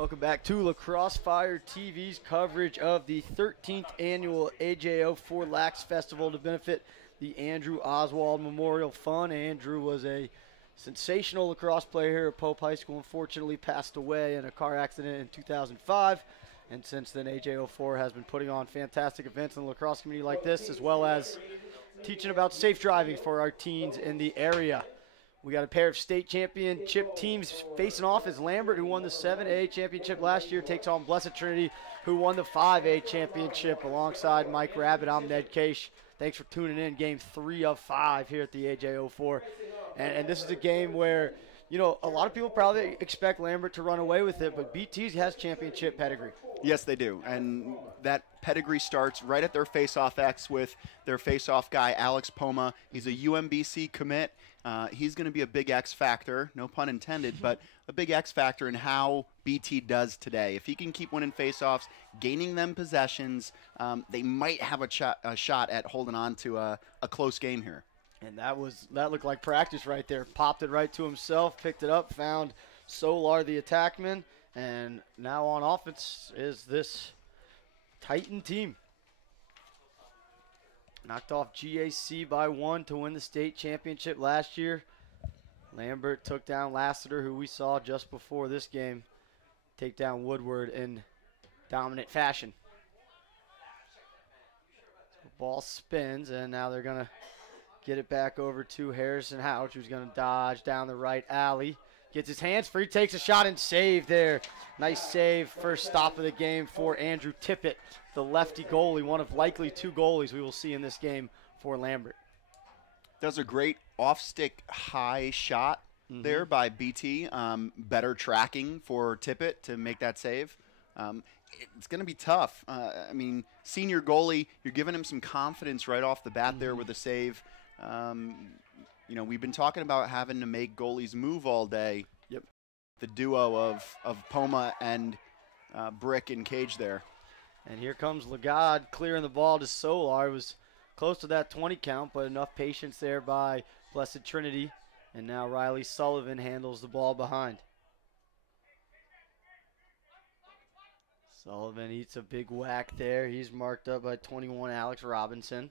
Welcome back to Lacrosse Fire TV's coverage of the 13th annual AJO4LAX Festival to benefit the Andrew Oswald Memorial Fund. Andrew was a sensational lacrosse player here at Pope High School. Unfortunately passed away in a car accident in 2005. And since then, AJO4 has been putting on fantastic events in the lacrosse community like this, as well as teaching about safe driving for our teens in the area. We got a pair of state championship teams facing off as Lambert, who won the 7A championship last year, takes on Blessed Trinity, who won the 5A championship. Alongside Mike Rabbit, I'm Ned Case. Thanks for tuning in. Game 3 of 5 here at the AJO4. And this is a game where, you know, a lot of people probably expect Lambert to run away with it, but BT has championship pedigree. Yes, they do. And that pedigree starts right at their face-off X with their face-off guy, Alex Poma. He's a UMBC commit. He's going to be a big X factor, no pun intended, but a big X factor in how BT does today. If he can keep winning face-offs, gaining them possessions, they might have a shot at holding on to a close game here. And that looked like practice right there. Popped it right to himself, picked it up, found Solar the attackman, and now on offense is this Titan team. Knocked off GAC by 1 to win the state championship last year. Lambert took down Lassiter, who we saw just before this game take down Woodward in dominant fashion. So ball spins, and now they're going to get it back over to Harrison Houch, who's going to dodge down the right alley. Gets his hands free, takes a shot and save there. Nice save, first stop of the game for Andrew Tippett, the lefty goalie, one of likely 2 goalies we will see in this game for Lambert. Does a great off-stick high shot there by BT. Better tracking for Tippett to make that save. It's going to be tough. I mean, senior goalie, you're giving him some confidence right off the bat there with a save. You know, we've been talking about having to make goalies move all day. Yep. The duo of Poma and Brick and Cage there. And here comes Lagarde clearing the ball to Solar. It was close to that 20 count, but enough patience there by Blessed Trinity. And now Riley Sullivan handles the ball behind. Sullivan eats a big whack there. He's marked up by 21 Alex Robinson.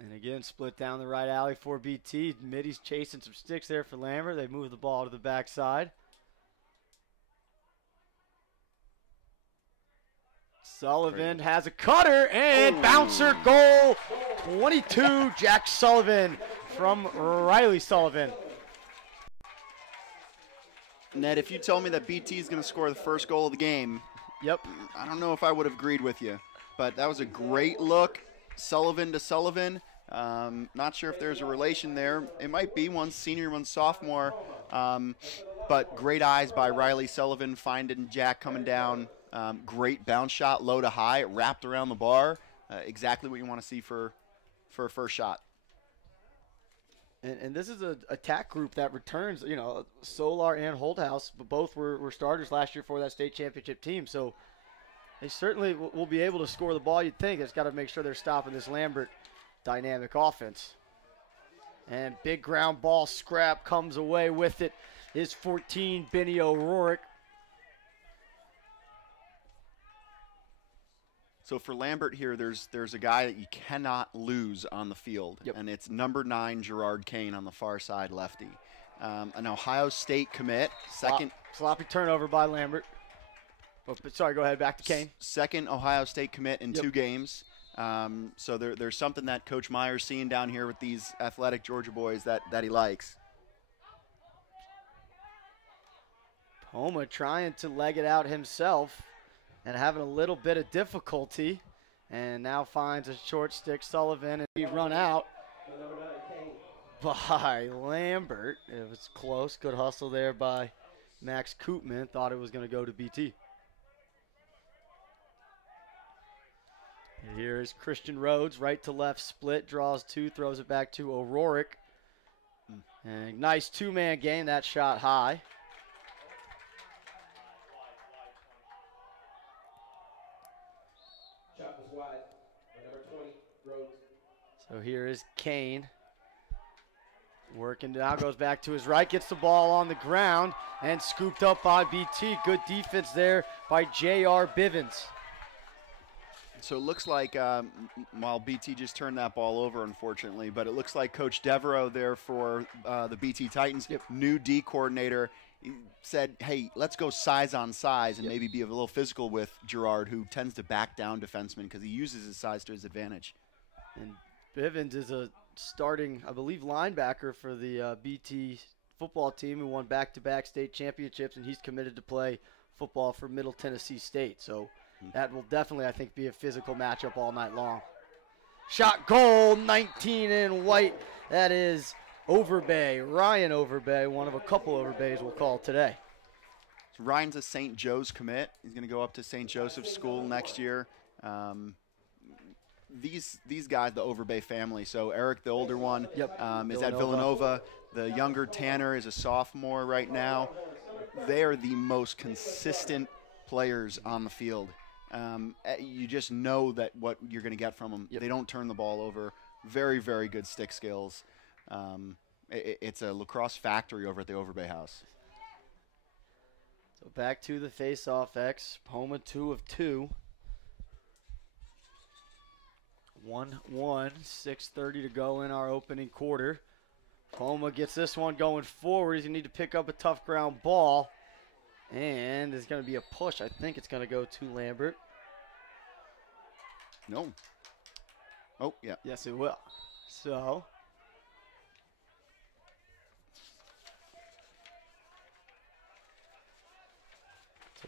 And again, split down the right alley for BT. Middy's chasing some sticks there for Lambert. They move the ball to the backside. Sullivan has a cutter and bouncer goal. 22, Jack Sullivan from Riley Sullivan. Ned, if you told me that BT is going to score the first goal of the game, I don't know if I would have agreed with you. But that was a great look. Sullivan to Sullivan. Not sure if there's a relation there. It might be, one's senior, one's sophomore. But great eyes by Riley Sullivan, finding Jack coming down. Great bounce shot, low to high, wrapped around the bar. Exactly what you want to see for a first shot. And this is an attack group that returns, you know, Solar and Holdhouse, but both were starters last year for that state championship team. So they certainly will be able to score the ball, you'd think. It's got to make sure they're stopping this Lambert dynamic offense. And big ground ball scrap comes away with it. Is 14, Benny O'Rourke. So for Lambert here, there's a guy that you cannot lose on the field, and it's number 9, Gerard Kane on the far side lefty. An Ohio State commit. Sloppy turnover by Lambert. Oh, sorry, go ahead, back to Kane. Second Ohio State commit in 2 games. So there's something that Coach Meyer's seeing down here with these athletic Georgia boys that he likes. Poma trying to leg it out himself and having a little bit of difficulty, and now finds a short stick. Sullivan, and he run out by Lambert. It was close. Good hustle there by Max Koopman. Thought it was going to go to BT. Here is Christian Rhodes, right to left split, draws 2, throws it back to O'Rourke. And nice 2-man game, that shot high. Shot was wide, number 20, Rhodes. So here is Kane. Working now, goes back to his right, gets the ball on the ground, and scooped up by BT. Good defense there by J.R. Bivens. So it looks like, while BT just turned that ball over, unfortunately, but it looks like Coach Devereaux there for the BT Titans, new D coordinator, said, hey, let's go size on size and maybe be a little physical with Gerard, who tends to back down defensemen because he uses his size to his advantage. And Bivens is a starting, I believe, linebacker for the BT football team, who won back-to-back state championships, and he's committed to play football for Middle Tennessee State. So that will definitely, I think, be a physical matchup all night long. Shot goal, 19 in white. That is Overbay, Ryan Overbay, one of a couple Overbays we'll call today. So Ryan's a St. Joe's commit. He's going to go up to St. Joseph's School next year. These guys, the Overbay family. So Eric, the older one, is at Villanova. The younger Tanner is a sophomore right now. They are the most consistent players on the field. You just know that what you're going to get from them. They don't turn the ball over. Very, very good stick skills. It's a lacrosse factory over at the Overbay house. So back to the face-off X. Poma 2 of 2. 1-1, 6:30 to go in our opening quarter. Poma gets this one going forward. He's going to need to pick up a tough ground ball. And there's going to be a push. I think it's going to go to Lambert. No. Oh, yeah. Yes, it will. So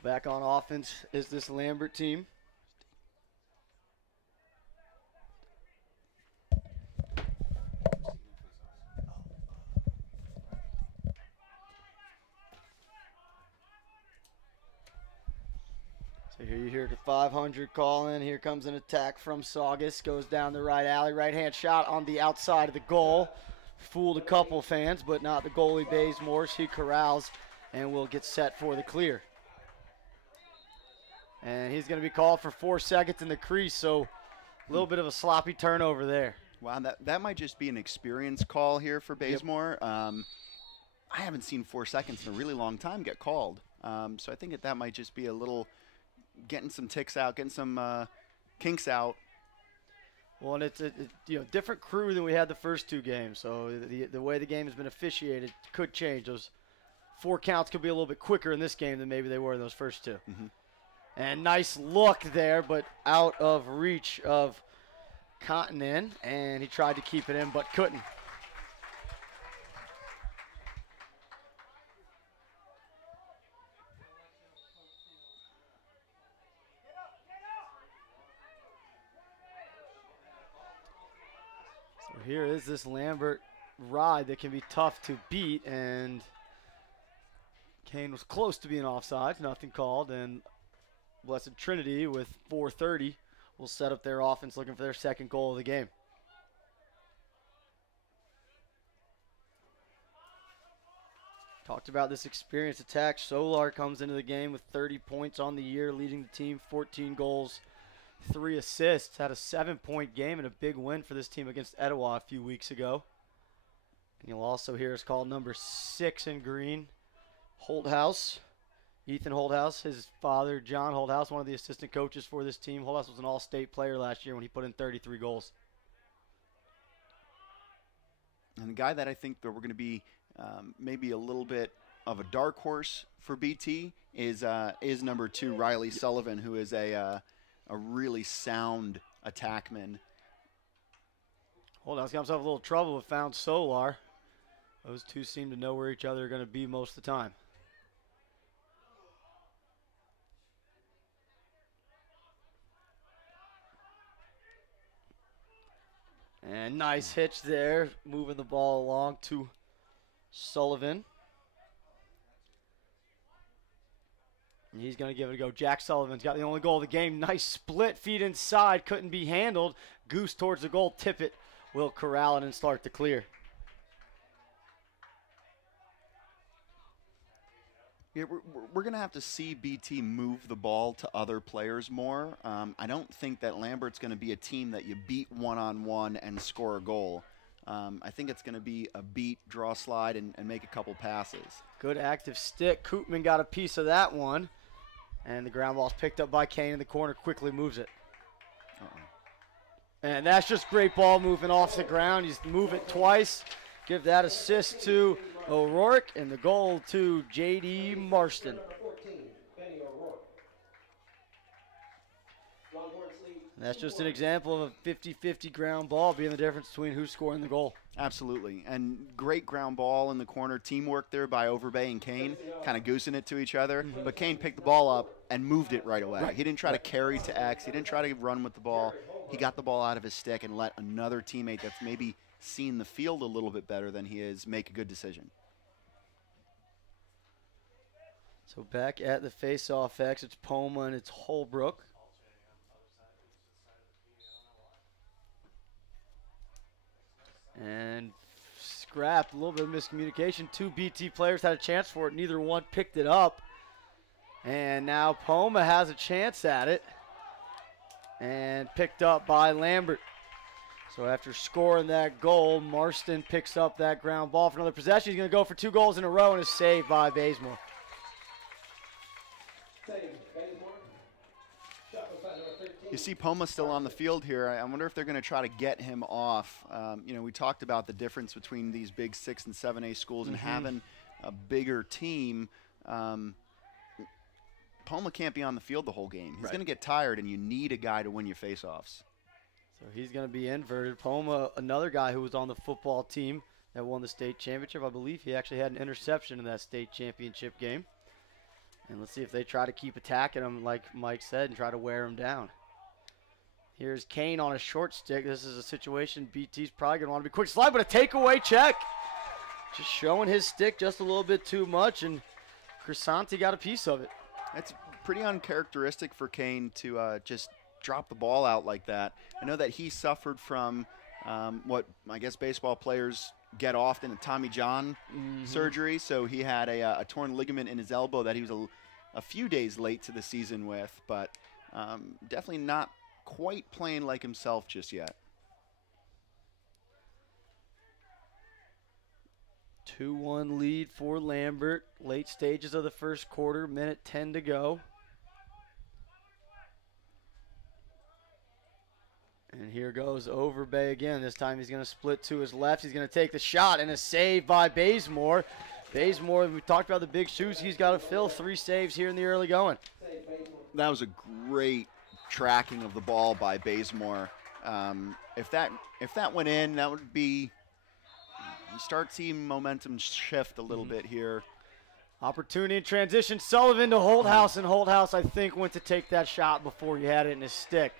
back on offense is this Lambert team. So here you hear the 500 call in. Here comes an attack from Saugus. Goes down the right alley. Right-hand shot on the outside of the goal. Fooled a couple fans, but not the goalie, Bazemore. She corrals and will get set for the clear. And he's going to be called for 4 seconds in the crease, so a little bit of a sloppy turnover there. Wow, that might just be an experience call here for Bazemore. I haven't seen 4 seconds in a really long time get called. So I think that might just be a little getting some ticks out, getting some kinks out. Well, and it's a different crew than we had the first 2 games, so the way the game has been officiated could change. Those 4 counts could be a little bit quicker in this game than maybe they were in those first 2. Mm-hmm. And nice look there, but out of reach of Continen, and he tried to keep it in but couldn't. So here is this Lambert ride that can be tough to beat, and Kane was close to being offside, nothing called, and Blessed Trinity with 4:30 will set up their offense looking for their second goal of the game. Talked about this experienced attack. Solar comes into the game with 30 points on the year, leading the team, 14 goals, 3 assists. Had a 7-point game and a big win for this team against Etowah a few weeks ago. And you'll also hear us call number 6 in green, Holthouse. Ethan Holthouse, his father, John Holthouse, one of the assistant coaches for this team. Holthouse was an all-state player last year when he put in 33 goals. And the guy that I think that we're going to be maybe a little bit of a dark horse for BT is number 2, Riley Sullivan, who is a really sound attackman. Holthouse got himself a little trouble but found Solar. Those two seem to know where each other are going to be most of the time. And nice hitch there, moving the ball along to Sullivan. And he's going to give it a go. Jack Sullivan's got the only goal of the game. Nice split feed inside, couldn't be handled. Goose towards the goal, Tippett will corral it and start the clear. Yeah, we're going to have to see BT move the ball to other players more. I don't think that Lambert's going to be a team that you beat one-on-one and score a goal. I think it's going to be a beat, draw, slide, and make a couple passes. Good active stick. Koopman got a piece of that one. And the ground ball's picked up by Kane in the corner, quickly moves it. And that's just great ball movement off the ground. He's move it twice. Give that assist to O'Rourke, and the goal to J.D. Marston. And that's just an example of a 50-50 ground ball being the difference between who's scoring the goal. Absolutely. And great ground ball in the corner. Teamwork there by Overbay and Kane, kind of goosing it to each other. But Kane picked the ball up and moved it right away. He didn't try to carry to X. He didn't try to run with the ball. He got the ball out of his stick and let another teammate that's maybe seen the field a little bit better than he is make a good decision. So back at the face-off X, it's Poma and it's Holbrook. And scrapped, a little bit of miscommunication. Two BT players had a chance for it. Neither one picked it up. And now Poma has a chance at it. And picked up by Lambert. So after scoring that goal, Marston picks up that ground ball for another possession. He's going to go for 2 goals in a row and is saved by Bazemore. You see Poma still on the field here. I wonder if they're going to try to get him off. You know, we talked about the difference between these big 6 and 7A schools and having a bigger team. Poma can't be on the field the whole game. He's going to get tired, and you need a guy to win your faceoffs. So he's going to be inverted. Poma, another guy who was on the football team that won the state championship. I believe he actually had an interception in that state championship game. And let's see if they try to keep attacking him, like Mike said, and try to wear him down. Here's Kane on a short stick. This is a situation BT's probably going to want to be quick slide, but a takeaway check. Just showing his stick just a little bit too much, and Crisanti got a piece of it. It's pretty uncharacteristic for Kane to just drop the ball out like that. I know that he suffered from what I guess baseball players get often, a Tommy John surgery. So he had a torn ligament in his elbow that he was a few days late to the season with, but definitely not quite playing like himself just yet. 2-1 lead for Lambert. Late stages of the first quarter, minute 10 to go. And here goes Overbay again. This time he's going to split to his left. He's going to take the shot, and a save by Bazemore. Bazemore, we talked about the big shoes he's got to fill. 3 saves here in the early going. That was a great tracking of the ball by Bazemore. If that went in, that would be, you start seeing momentum shift a little bit here. Opportunity in transition. Sullivan to Holthouse, and Holthouse, I think, went to take that shot before he had it in his stick.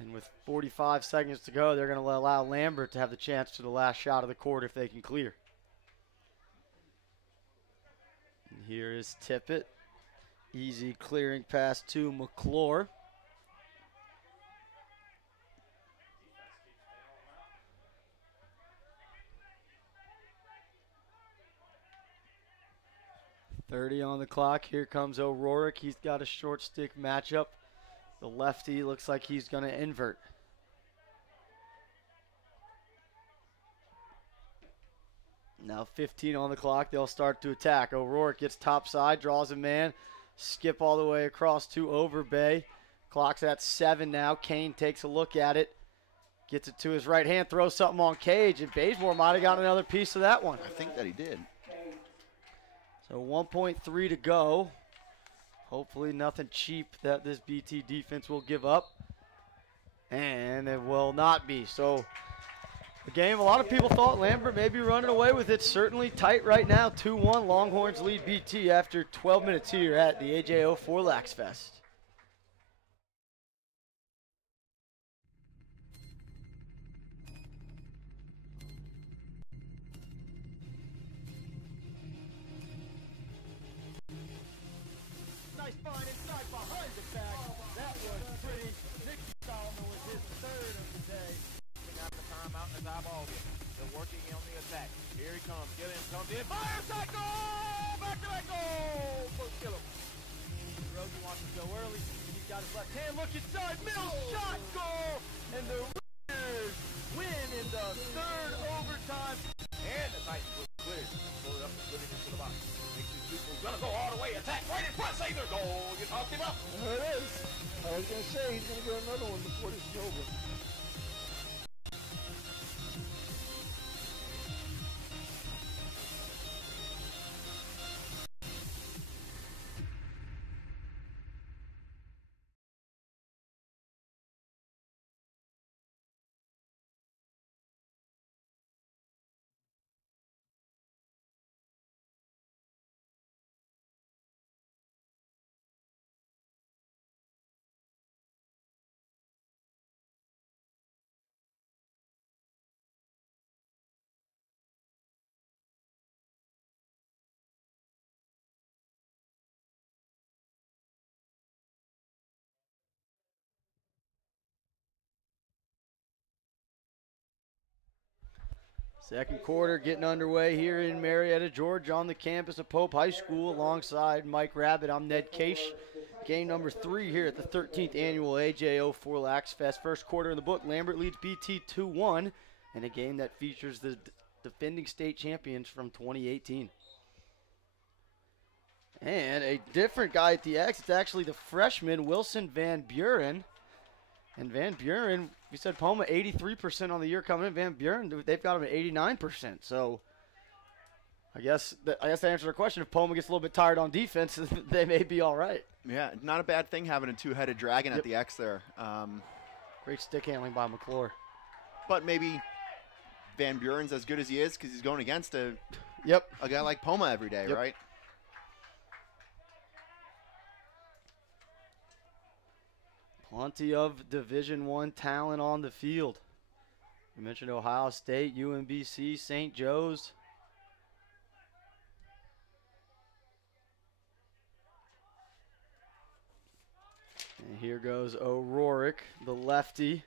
And with 45 seconds to go, they're going to allow Lambert to have the chance to the last shot of the quarter if they can clear. And here is Tippett. Easy clearing pass to McClure. .30 on the clock. Here comes O'Rourke. He's got a short stick matchup. The lefty looks like he's going to invert. Now 15 on the clock. They'll start to attack. O'Rourke gets top side, draws a man. Skip all the way across to Overbay. Clock's at 7 now. Kane takes a look at it. Gets it to his right hand, throws something on Cage, and Bazemore might have got another piece of that one. I think that he did. So 1.3 to go. Hopefully nothing cheap that this BT defense will give up. And it will not be. So the game, a lot of people thought Lambert may be running away with it. Certainly tight right now. 2-1. Longhorns lead BT after 12 minutes here at the AJO4LAX Fest. Nice find inside behind the back. That was pretty. Nick Solomon was his 3rd of the day. After timeout in his eyeball. They're working on the attack. Here he comes. Gilliam comes in. Fire shot goal! Back to back goal! First kill him. Rosie wants to go early. He's got his left hand. Look inside. Mills shot goal! And the Raiders the third overtime. And the Titans will clear. Pull it up and put it into the box. Makes his people gonna go all the way. Attack right in front. Save their goal. You talked him up. There it is. I was going to say he's going to get another one before this is over. Second quarter getting underway here in Marietta, Georgia, on the campus of Pope High School alongside Mike Rabbit. I'm Ned Case. Game number 3 here at the 13th annual AJO4LAX Fest. First quarter in the book, Lambert leads BT 2-1 in a game that features the defending state champions from 2018. And a different guy at the X. It's actually the freshman, Wilson Van Buren. And Van Buren, we said Poma 83% on the year coming in. Van Buren, they've got him at 89%. So I guess that answers our question. If Poma gets a little bit tired on defense, they may be all right. Yeah, not a bad thing having a two-headed dragon at the X there. Great stick handling by McClure. But maybe Van Buren's as good as he is because he's going against a guy like Poma every day, right? Plenty of Division I talent on the field. You mentioned Ohio State, UMBC, St. Joe's. And here goes O'Rourke, the lefty.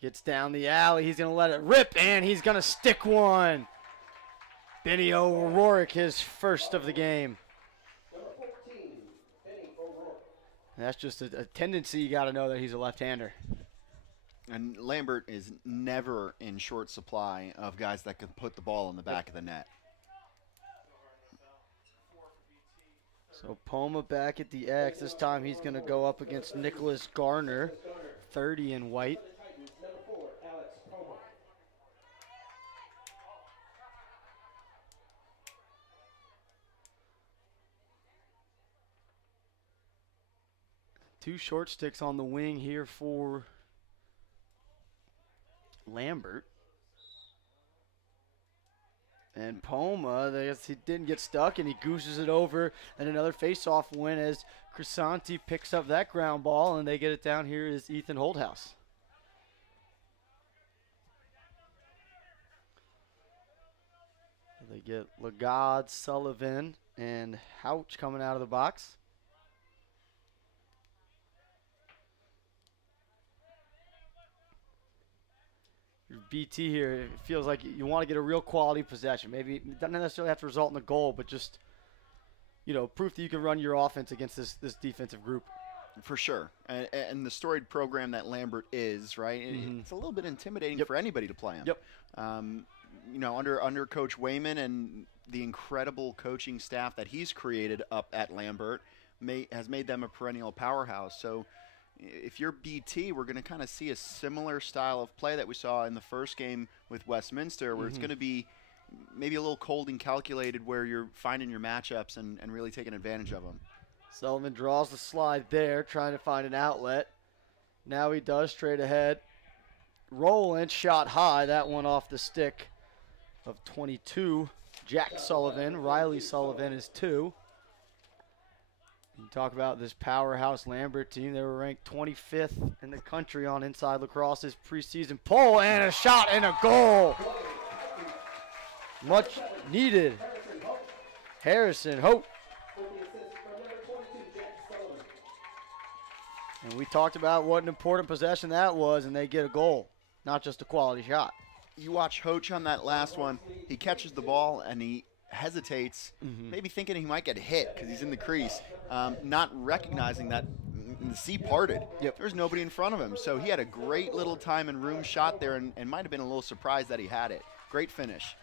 Gets down the alley. He's going to let it rip, and he's going to stick one. Benny O'Rourke, his first of the game. That's just a tendency. You got to know that he's a left-hander. And Lambert is never in short supply of guys that can put the ball in the back of the net. So Poma back at the X. This time he's going to go up against Nicholas Garner, 30 in white. Two short sticks on the wing here for Lambert. And Poma, he didn't get stuck, and he gooses it over. And another face-off win as Crisanti picks up that ground ball, and they get it down here is Ethan Holdhouse. They get Lagarde, Sullivan, and Houch coming out of the box. BT here, it feels like you want to get a real quality possession. Maybe it doesn't necessarily have to result in a goal, but just, proof that you can run your offense against this defensive group. For sure. And the storied program that Lambert is, right? It's a little bit intimidating for anybody to play him. Under Coach Wayman and the incredible coaching staff that he's created up at Lambert has made them a perennial powerhouse. So if you're BT, we're going to kind of see a similar style of play that we saw in the first game with Westminster, where it's going to be maybe a little cold and calculated, where you're finding your matchups and really taking advantage of them. Sullivan draws the slide there, trying to find an outlet. Now he does straight ahead. Roland shot high. That one off the stick of 22. Jack Sullivan. Riley Sullivan is 2. You talk about this powerhouse Lambert team. They were ranked 25th in the country on Inside Lacrosse's preseason poll, and a shot and a goal. Much needed. Harrison Hope. And we talked about what an important possession that was, and they get a goal, not just a quality shot. You watch Hoach on that last one. He catches the ball, and he hesitates, maybe thinking he might get hit because he's in the crease, not recognizing that and the sea parted. Yep. There was nobody in front of him. So he had a great little time and room shot there, and might have been a little surprised that he had it. Great finish.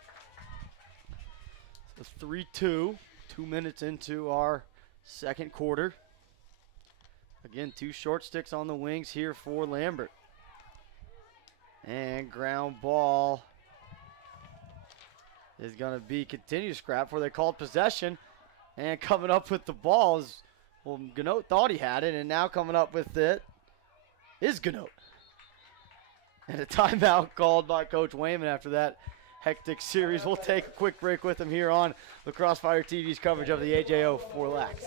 So 3-2, 2 minutes into our second quarter. Again, 2 short sticks on the wings here for Lambert. And ground ball is going to be continued scrap where they called possession. And coming up with the ball is, well, Ganote thought he had it, and now coming up with it is Ganote. And a timeout called by Coach Wayman after that hectic series. We'll take a quick break with him here on Lacrosse Fire TV's coverage of the AJO4LAX.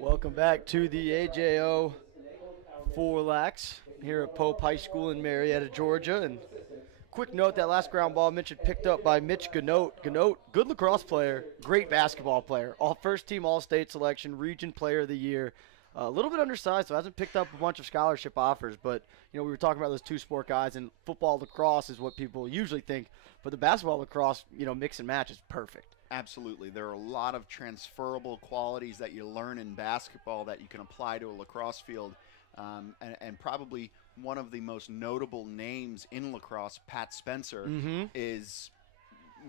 Welcome back to the AJO4LAX here at Pope High School in Marietta, Georgia. And quick note, that last ground ball mentioned picked up by Mitch Ganote. Ganote, good lacrosse player, great basketball player. First team All-State selection, region player of the year. A little bit undersized, so hasn't picked up a bunch of scholarship offers. But, you know, we were talking about those two-sport guys, and football lacrosse is what people usually think. But the basketball lacrosse, you know, mix and match is perfect. Absolutely. There are a lot of transferable qualities that you learn in basketball that you can apply to a lacrosse field. And probably one of the most notable names in lacrosse, Pat Spencer, is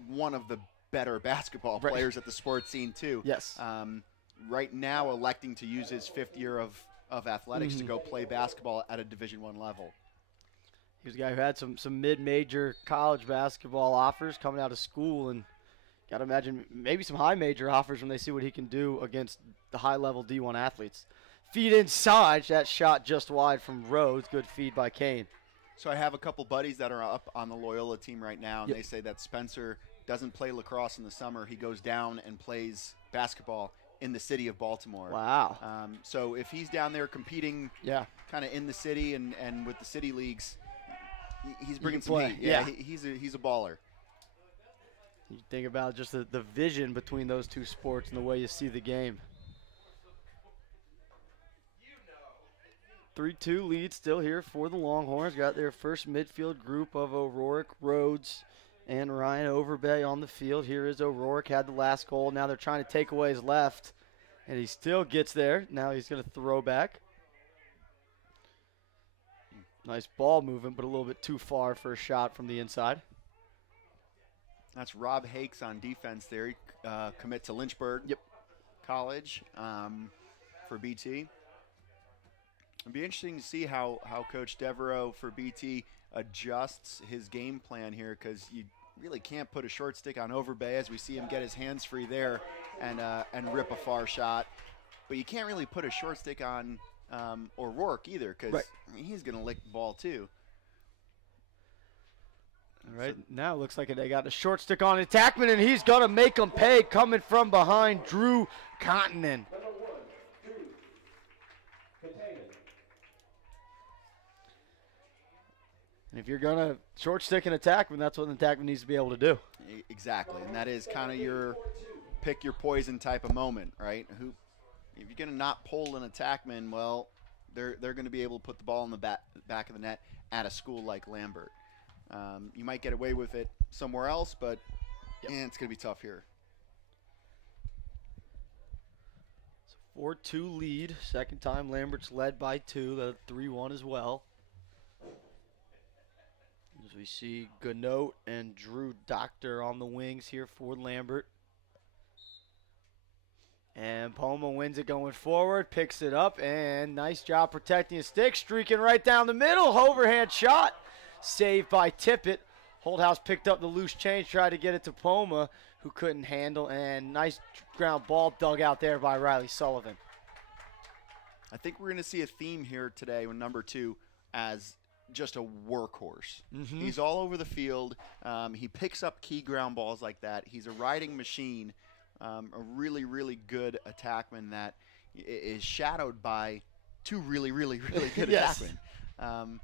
one of the better basketball players at the sports scene, too. Yes. Right now electing to use his 5th year of athletics to go play basketball at a Division I level. He was a guy who had some mid-major college basketball offers coming out of school, and got to imagine maybe some high-major offers when they see what he can do against the high-level D1 athletes. Feed inside, that shot just wide from Rhodes. Good feed by Kane. So I have a couple buddies that are up on the Loyola team right now, and they say that Spencer doesn't play lacrosse in the summer. He goes down and plays basketball in the city of Baltimore. Wow. So if he's down there competing kind of in the city and with the city leagues, he's bringing some heat. Yeah, he's a baller. You think about just the vision between those two sports and the way you see the game. 3-2 lead still here for the Longhorns. Got their first midfield group of O'Rourke, Rhodes, and Ryan Overbay on the field. Here is O'Rourke, had the last goal. Now they're trying to take away his left, and he still gets there. Now he's going to throw back. Nice ball movement, but a little bit too far for a shot from the inside. That's Rob Hakes on defense there. He commit to Lynchburg College for BT. It'd be interesting to see how Coach Devereaux for BT adjusts his game plan here, because you really can't put a short stick on Overbay as we see him get his hands free there and rip a far shot. But you can't really put a short stick on O'Rourke either, because I mean, he's going to lick the ball too. All right, now it looks like they got a short stick on Attackman, and he's going to make them pay coming from behind Drew Continen. And if you're going to short stick an Attackman, that's what an Attackman needs to be able to do. Exactly, and that is kind of your pick your poison type of moment, right? If you're going to not pull an Attackman, well, they're going to be able to put the ball in the back of the net at a school like Lambert. You might get away with it somewhere else, but it's going to be tough here. 4-2 lead. Second time Lambert's led by 2. The 3-1 as well. As we see Ganote and Drew Doctor on the wings here for Lambert. And Poma wins it going forward, picks it up, and nice job protecting his stick, streaking right down the middle. Overhand shot, saved by Tippett. Holthouse picked up the loose change, tried to get it to Poma, who couldn't handle, and nice ground ball dug out there by Riley Sullivan. I think we're going to see a theme here today with number 2 as just a workhorse. He's all over the field. He picks up key ground balls like that. He's a riding machine, a really, really good attackman that is shadowed by 2 really, really, really good attackmen.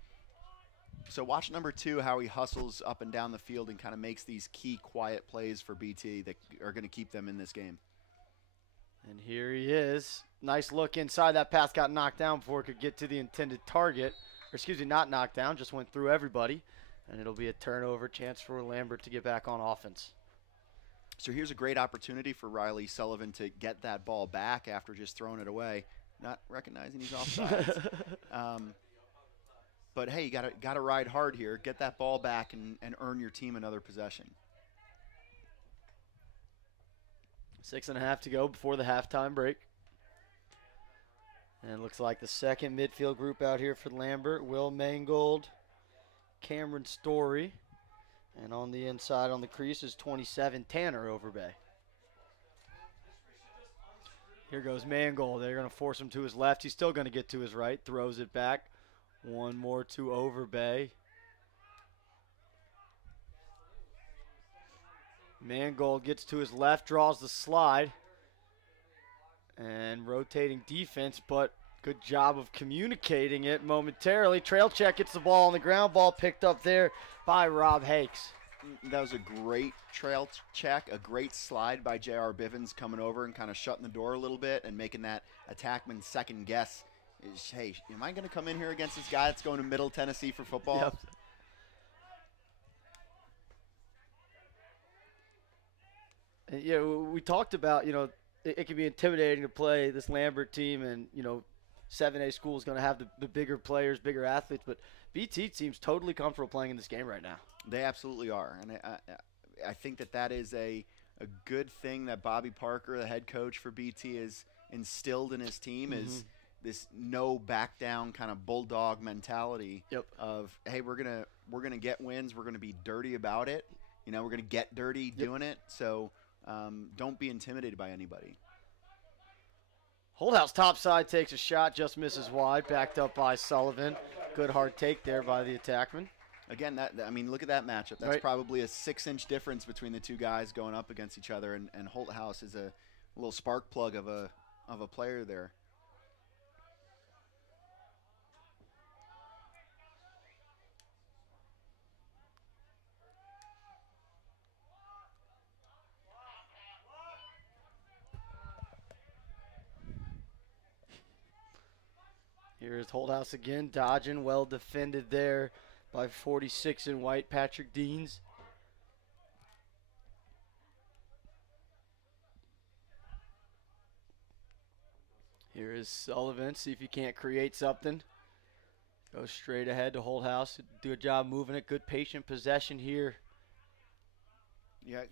So watch number 2, how he hustles up and down the field and kind of makes these key quiet plays for BT that are going to keep them in this game. And here he is. Nice look inside. That pass got knocked down before it could get to the intended target. Or excuse me, not knocked down, just went through everybody. And it'll be a turnover, chance for Lambert to get back on offense. So here's a great opportunity for Riley Sullivan to get that ball back after just throwing it away, not recognizing he's offside. But hey, you gotta ride hard here. Get that ball back and earn your team another possession. 6.5 to go before the halftime break. And it looks like the second midfield group out here for Lambert. Will Mangold, Cameron Story. And on the inside on the crease is 27, Tanner Overbay. Here goes Mangold. They're going to force him to his left. He's still going to get to his right. Throws it back. One more to Overbay. Mangold gets to his left, draws the slide. And rotating defense, but good job of communicating it momentarily. Trail check gets the ball on the ground. Ball picked up there by Rob Hakes. That was a great trail check, a great slide by J.R. Bivens coming over and kind of shutting the door a little bit and making that attackman second guess. Hey, am I going to come in here against this guy that's going to Middle Tennessee for football? Yep. And, yeah, we talked about, it can be intimidating to play this Lambert team, and 7A school is going to have the bigger players, bigger athletes, but BT seems totally comfortable playing in this game right now. They absolutely are, and I think that is a good thing that Bobby Parker, the head coach for BT, has instilled in his team is this no back down kind of bulldog mentality of, hey, we're gonna get wins, we're gonna be dirty about it, we're gonna get dirty doing it, so don't be intimidated by anybody. Holthouse topside takes a shot, just misses wide, backed up by Sullivan. Good hard take there by the attackman. Again, look at that matchup. That's probably a 6-inch difference between the two guys going up against each other, and Holthouse is a little spark plug of a player there. Here's Holthouse again, dodging, well defended there by 46 in white, Patrick Deans. Here is Sullivan, see if he can't create something. Goes straight ahead to Holthouse, do a job moving it, good patient possession here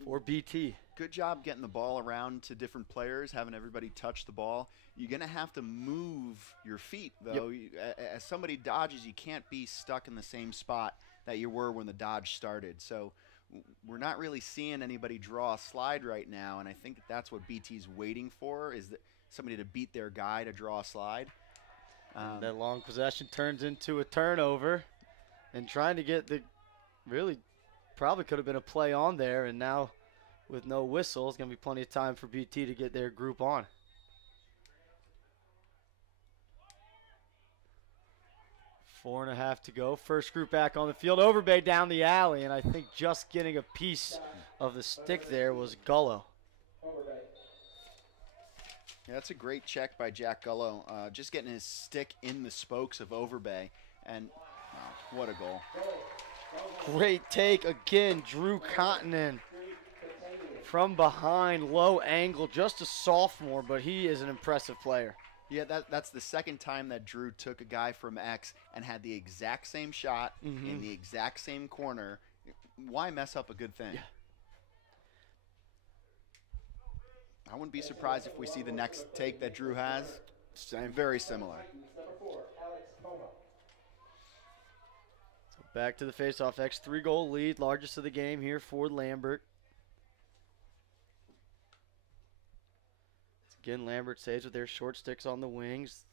for BT. Good job getting the ball around to different players, having everybody touch the ball. You're going to have to move your feet, though. As somebody dodges, you can't be stuck in the same spot that you were when the dodge started. So we're not really seeing anybody draw a slide right now, and I think that's what BT's waiting for, is that somebody to beat their guy to draw a slide. That long possession turns into a turnover, and trying to get the really probably could have been a play on there, and now with no whistle, it's going to be plenty of time for BT to get their group on. Four and a half to go. First group back on the field. Overbay down the alley, and I think just getting a piece of the stick there was Gullo. Yeah, that's a great check by Jack Gullo. Just getting his stick in the spokes of Overbay, and what a goal. Great take again, Drew Continen from behind, low angle, just a sophomore, but he is an impressive player. Yeah, that's the second time that Drew took a guy from X and had the exact same shot in the exact same corner. Why mess up a good thing? Yeah. I wouldn't be surprised if we see the next take that Drew has. Same. Very similar. So back to the faceoff. X 3-goal lead, largest of the game here for Lambert. Again, Lambert saves with their short sticks on the wings.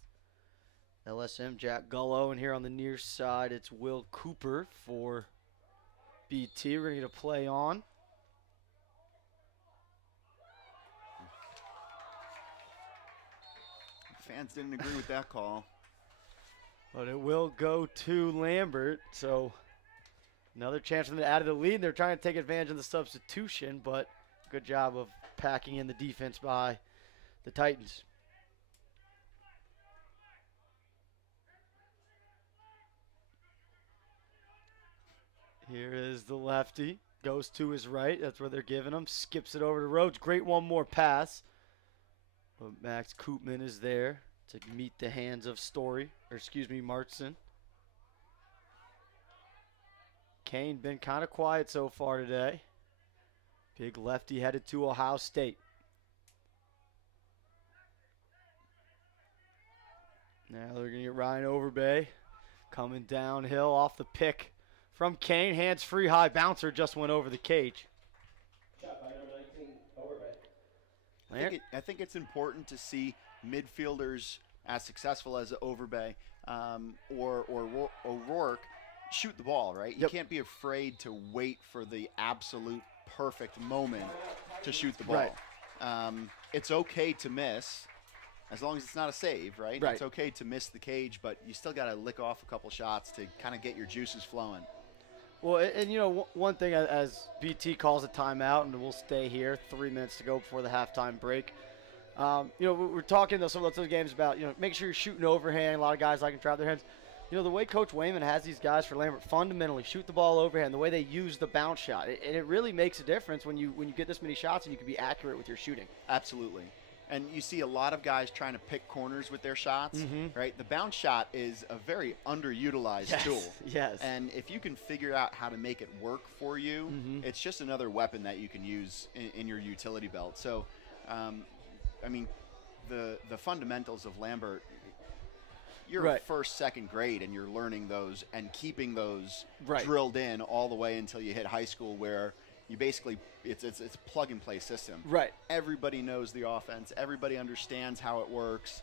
LSM Jack Gullo, and here on the near side it's Will Cooper for BT. We're going to get a play on. Fans didn't agree with that call. But it will go to Lambert, so another chance for them to add to the lead. They're trying to take advantage of the substitution, but good job of packing in the defense by the Titans. Here is the lefty. Goes to his right. That's where they're giving him. Skips it over to Rhodes. Great one more pass. But Max Koopman is there to meet the hands of Martson. Kane been kind of quiet so far today. Big lefty headed to Ohio State. Now they're going to get Ryan Overbay coming downhill off the pick from Kane. Hands free high bouncer just went over the cage. Shot by number 19, Overbay. I think it's important to see midfielders as successful as Overbay or O'Rourke shoot the ball, right? You can't be afraid to wait for the absolute perfect moment to shoot the ball. Right. It's okay to miss as long as it's not a save, right? It's okay to miss the cage, but you still got to lick off a couple shots to kind of get your juices flowing. Well, and you know, one thing as BT calls a timeout, and we'll stay here, 3 minutes to go before the halftime break. You know, we're talking to some of those games about, you know, make sure you're shooting overhand. A lot of guys like to trap their hands. You know, the way Coach Wayman has these guys for Lambert fundamentally shoot the ball overhand, the way they use the bounce shot, and it really makes a difference when you get this many shots and you can be accurate with your shooting. Absolutely. And you see a lot of guys trying to pick corners with their shots, right? The bounce shot is a very underutilized tool. Yes. And if you can figure out how to make it work for you, it's just another weapon that you can use in your utility belt. So, I mean, the fundamentals of Lambert, you're first, second grade, and you're learning those and keeping those drilled in all the way until you hit high school, where you basically it's a plug and play system. Right. Everybody knows the offense. Everybody understands how it works.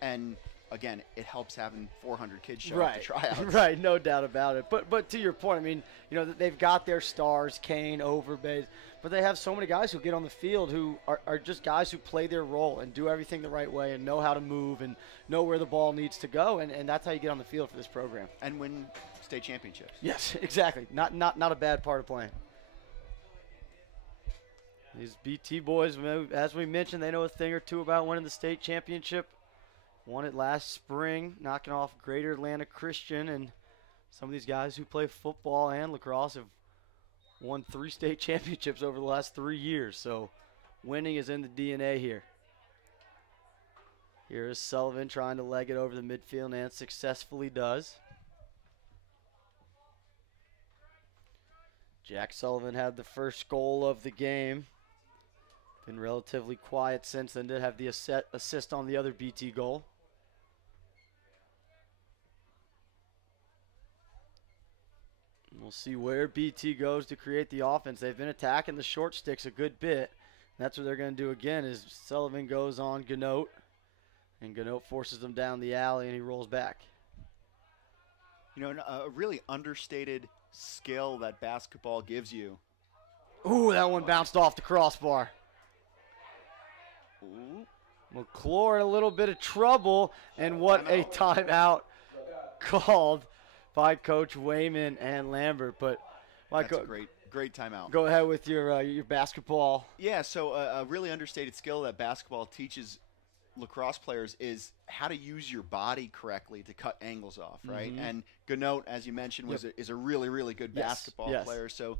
And again, it helps having 400 kids show up to tryouts. Right, no doubt about it. But to your point, I mean, you know, they've got their stars, Kane, Overbay, but they have so many guys who get on the field who are just guys who play their role and do everything the right way and know how to move and know where the ball needs to go, and that's how you get on the field for this program. And win state championships. Yes, exactly. Not a bad part of playing. These BT boys, as we mentioned, they know a thing or two about winning the state championship. Won it last spring, knocking off Greater Atlanta Christian, and some of these guys who play football and lacrosse have won 3 state championships over the last 3 years. So winning is in the DNA here. Here is Sullivan trying to leg it over the midfield and successfully does. Jack Sullivan had the first goal of the game. Been relatively quiet since then. Did have the assist on the other BT goal. We'll see where BT goes to create the offense. They've been attacking the short sticks a good bit. That's what they're going to do again is Sullivan goes on Ganote. And Ganote forces him down the alley and he rolls back. You know, a really understated skill that basketball gives you. Ooh, that one bounced off the crossbar. Ooh. McClure in a little bit of trouble, and what a timeout called by Coach Wayman and Lambert. But that's a great timeout. Go ahead with your basketball. Yeah, so a really understated skill that basketball teaches lacrosse players is how to use your body correctly to cut angles off, right? And Ganote, as you mentioned, is a really, really good basketball player. So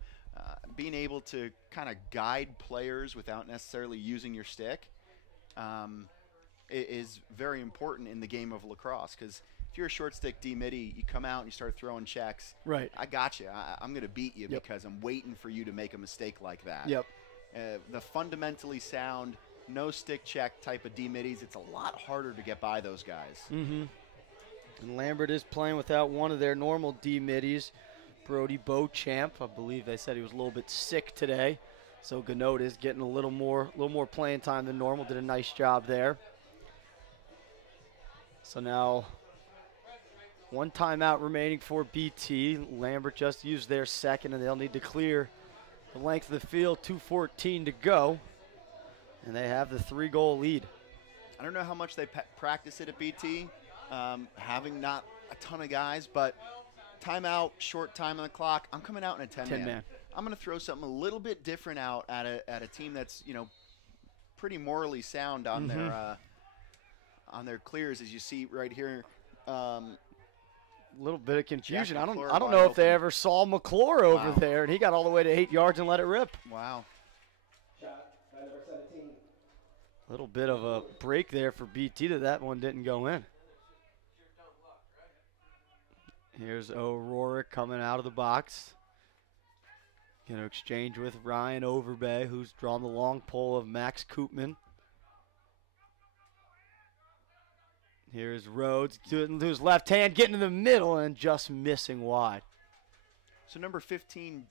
being able to kind of guide players without necessarily using your stick, is very important in the game of lacrosse, because if you're a short stick D-midi, you come out and you start throwing checks. Right. I got you. I'm going to beat you Yep. because I'm waiting for you to make a mistake like that. Yep. The fundamentally sound, no stick check type of D-midis, it's a lot harder to get by those guys. Mm-hmm. And Lambert is playing without one of their normal D-midis, Brody Beauchamp. I believe they said he was a little bit sick today. So Ganot is getting a little more playing time than normal. Did a nice job there. So now 1 timeout remaining for BT. Lambert just used their second, and they'll need to clear the length of the field. 2:14 to go, and they have the 3-goal lead. I don't know how much they practice it at BT, having not a ton of guys, but timeout, short time on the clock. I'm coming out in a 10-man. I'm going to throw something a little bit different out at a team that's, you know, pretty morally sound on their clears, as you see right here. A little bit of confusion. Jack I McClure don't wide know if they open. ever saw McClure over Wow. there, and he got all the way to 8 yards and let it rip. Wow. Shot by number 17. A little bit of a break there for BT that one didn't go in. Here's O'Rourke coming out of the box. Going to exchange with Ryan Overbay, who's drawn the long pole of Max Koopman. Here's Rhodes to his left hand, getting in the middle and just missing wide. So number 15,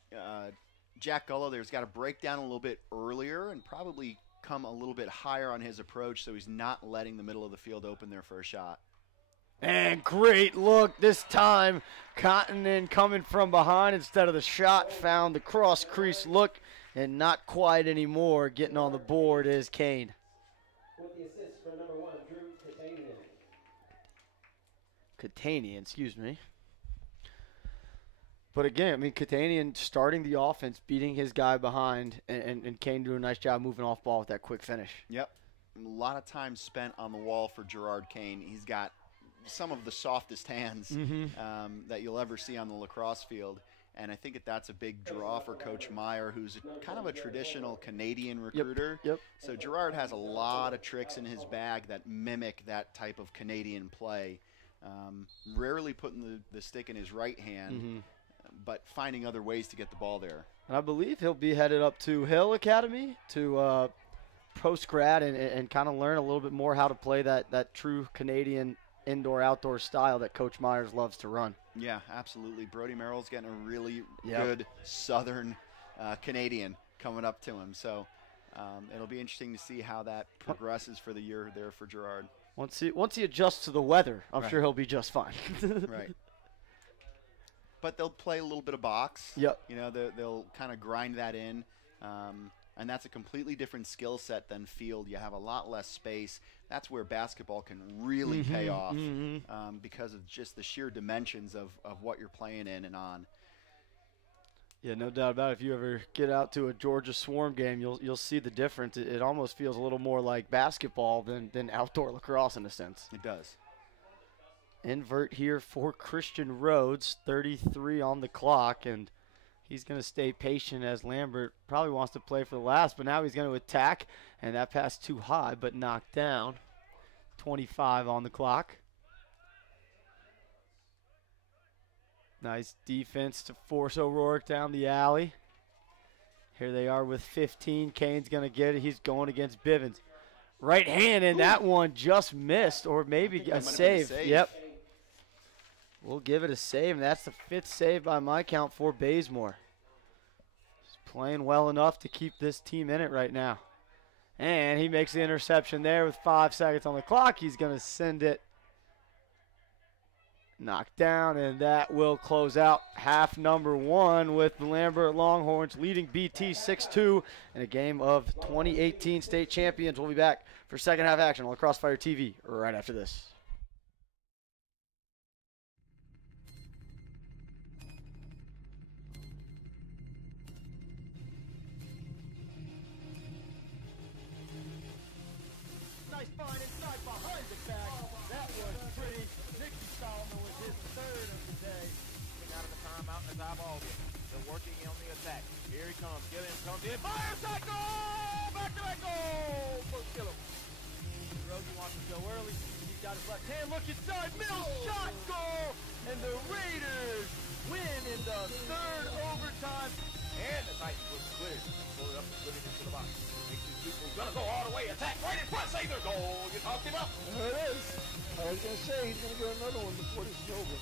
Jack Gullo there's got to break down a little bit earlier and probably come a little bit higher on his approach, so he's not letting the middle of the field open there for a shot. And great look this time. Cottonin coming from behind instead of the shot. Found the cross crease look, and not quite anymore. Getting on the board is Kane. With the assist for number 1, Drew Catanian. Catanian, excuse me. But again, I mean, Catanian starting the offense, beating his guy behind, and Kane doing a nice job moving off ball with that quick finish. Yep. A lot of time spent on the wall for Gerard Kane. He's got some of the softest hands that you'll ever see on the lacrosse field. And I think that's a big draw for Coach Meyer, who's kind of a traditional Canadian recruiter. Yep. So Gerard has a lot of tricks in his bag that mimic that type of Canadian play. Rarely putting the stick in his right hand, but finding other ways to get the ball there. And I believe he'll be headed up to Hill Academy to post-grad and kind of learn a little bit more how to play that true Canadian indoor-outdoor style that Coach Myers loves to run. Yeah, absolutely. Brody Merrill's getting a really Yep. good Southern Canadian coming up to him. So it'll be interesting to see how that progresses for the year there for Gerard. Once he adjusts to the weather, I'm Right. sure he'll be just fine. Right. But they'll play a little bit of box. Yep. You know, they'll kind of grind that in. And that's a completely different skill set than field. You have a lot less space. That's where basketball can really pay off because of just the sheer dimensions of what you're playing in and on. Yeah, no doubt about it. If you ever get out to a Georgia Swarm game, you'll see the difference. It almost feels a little more like basketball than outdoor lacrosse in a sense. It does. Invert here for Christian Rhodes, 33 on the clock, and he's going to stay patient as Lambert probably wants to play for the last, but now he's going to attack, and that pass too high but knocked down. 25 on the clock. Nice defense to force O'Rourke down the alley. Here they are with 15. Kane's going to get it. He's going against Bivens. Right hand, and that one just missed, or maybe a save. Yep. We'll give it a save, and that's the 5th save by my count for Bazemore. He's playing well enough to keep this team in it right now. And he makes the interception there with 5 seconds on the clock. He's going to send it knocked down, and that will close out half number 1 with the Lambert Longhorns leading BT 6-2 in a game of 2018 state champions. We'll be back for second half action on Crossfire TV right after this. Nice find inside behind the back. That was pretty. Nicky Solomon was his 3rd of the day. Getting out of the timeout and the eyeball it. They're working on the attack. Here he comes. Gilliam comes in. Fires that goal! Back to that goal! First Gilliam. Rosie wants to go early. He's got his left hand. Look inside. Mills shot goal. And the Raiders win in the third overtime. And the Titans look clear. Pull it up and put it into the box. Makes his people gonna go all the way. Attack right in front. Save their goal. You talked him up. There it is. I was going to say he's going to get another one before this is over.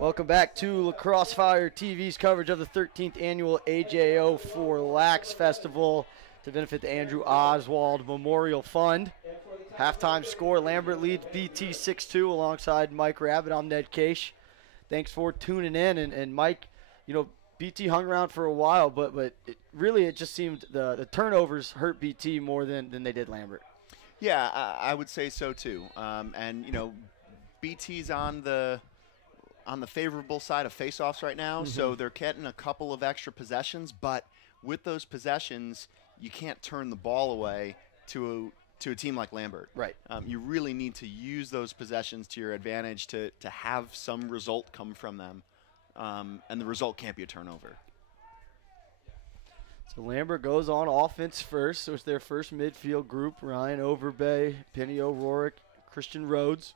Welcome back to Lacrosse Fire TV's coverage of the 13th annual AJO4LAX Festival to benefit the Andrew Oswald Memorial Fund. Halftime score, Lambert leads BT 6-2 alongside Mike Rabbit. I'm Ned Case. Thanks for tuning in. And Mike, you know, BT hung around for a while, but it just seemed the turnovers hurt BT more than they did Lambert. Yeah, I would say so too. And, you know, BT's on the favorable side of faceoffs right now, so they're getting a couple of extra possessions, but with those possessions, you can't turn the ball away to a team like Lambert. Right. You really need to use those possessions to your advantage to have some result come from them, and the result can't be a turnover. So Lambert goes on offense first, so it's their first midfield group. Ryan Overbay, Penny O'Rourke, Christian Rhodes.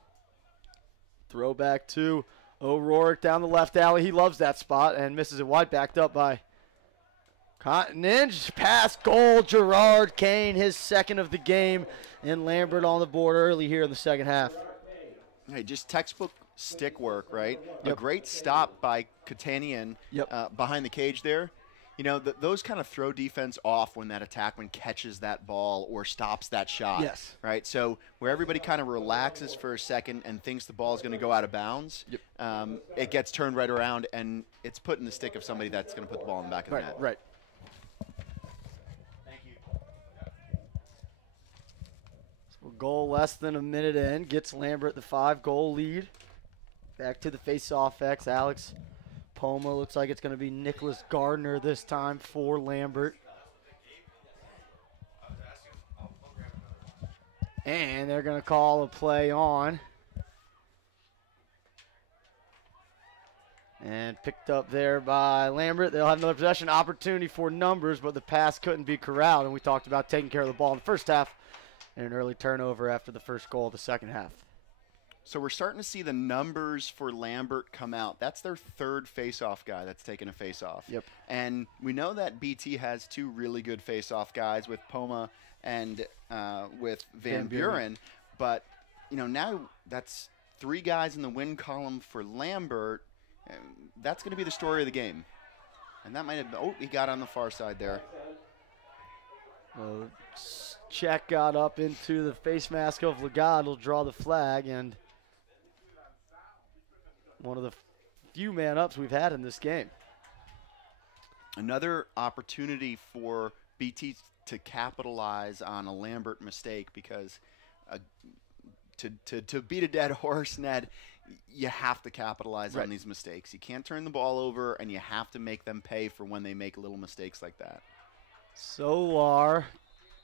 Throwback to O'Rourke down the left alley. He loves that spot and misses it wide, backed up by Cotton-Inge. Pass, goal, Gerard Kane, his second of the game, and Lambert on the board early here in the second half. Hey, just textbook stick work, right? Yep. A great stop by Catanian behind the cage there. You know, those kind of throw defense off when that attackman catches that ball or stops that shot. Yes. Right? So where everybody kind of relaxes for a second and thinks the ball is going to go out of bounds, it gets turned right around, and it's put in the stick of somebody that's going to put the ball in the back of the net. Right. Thank you. So a goal less than a minute in gets Lambert the 5-goal lead. Back to the face-off X. Alex Poma, looks like it's going to be Nicholas Gardner this time for Lambert. And they're going to call a play on. And picked up there by Lambert. They'll have another possession opportunity for numbers, but the pass couldn't be corralled. And we talked about taking care of the ball in the first half and an early turnover after the first goal of the second half. So we're starting to see the numbers for Lambert come out. That's their third face-off guy that's taken a face-off. Yep. And we know that BT has two really good face-off guys with Poma and with Van Buren. But, you know, now that's three guys in the win column for Lambert. And that's going to be the story of the game. And that might have been, oh, he got on the far side there. Check got up into the face mask of Legad. Will draw the flag, and one of the few man-ups we've had in this game. Another opportunity for BT to capitalize on a Lambert mistake, because to beat a dead horse, Ned, you have to capitalize on these mistakes. You can't turn the ball over, and you have to make them pay for when they make little mistakes like that. Solar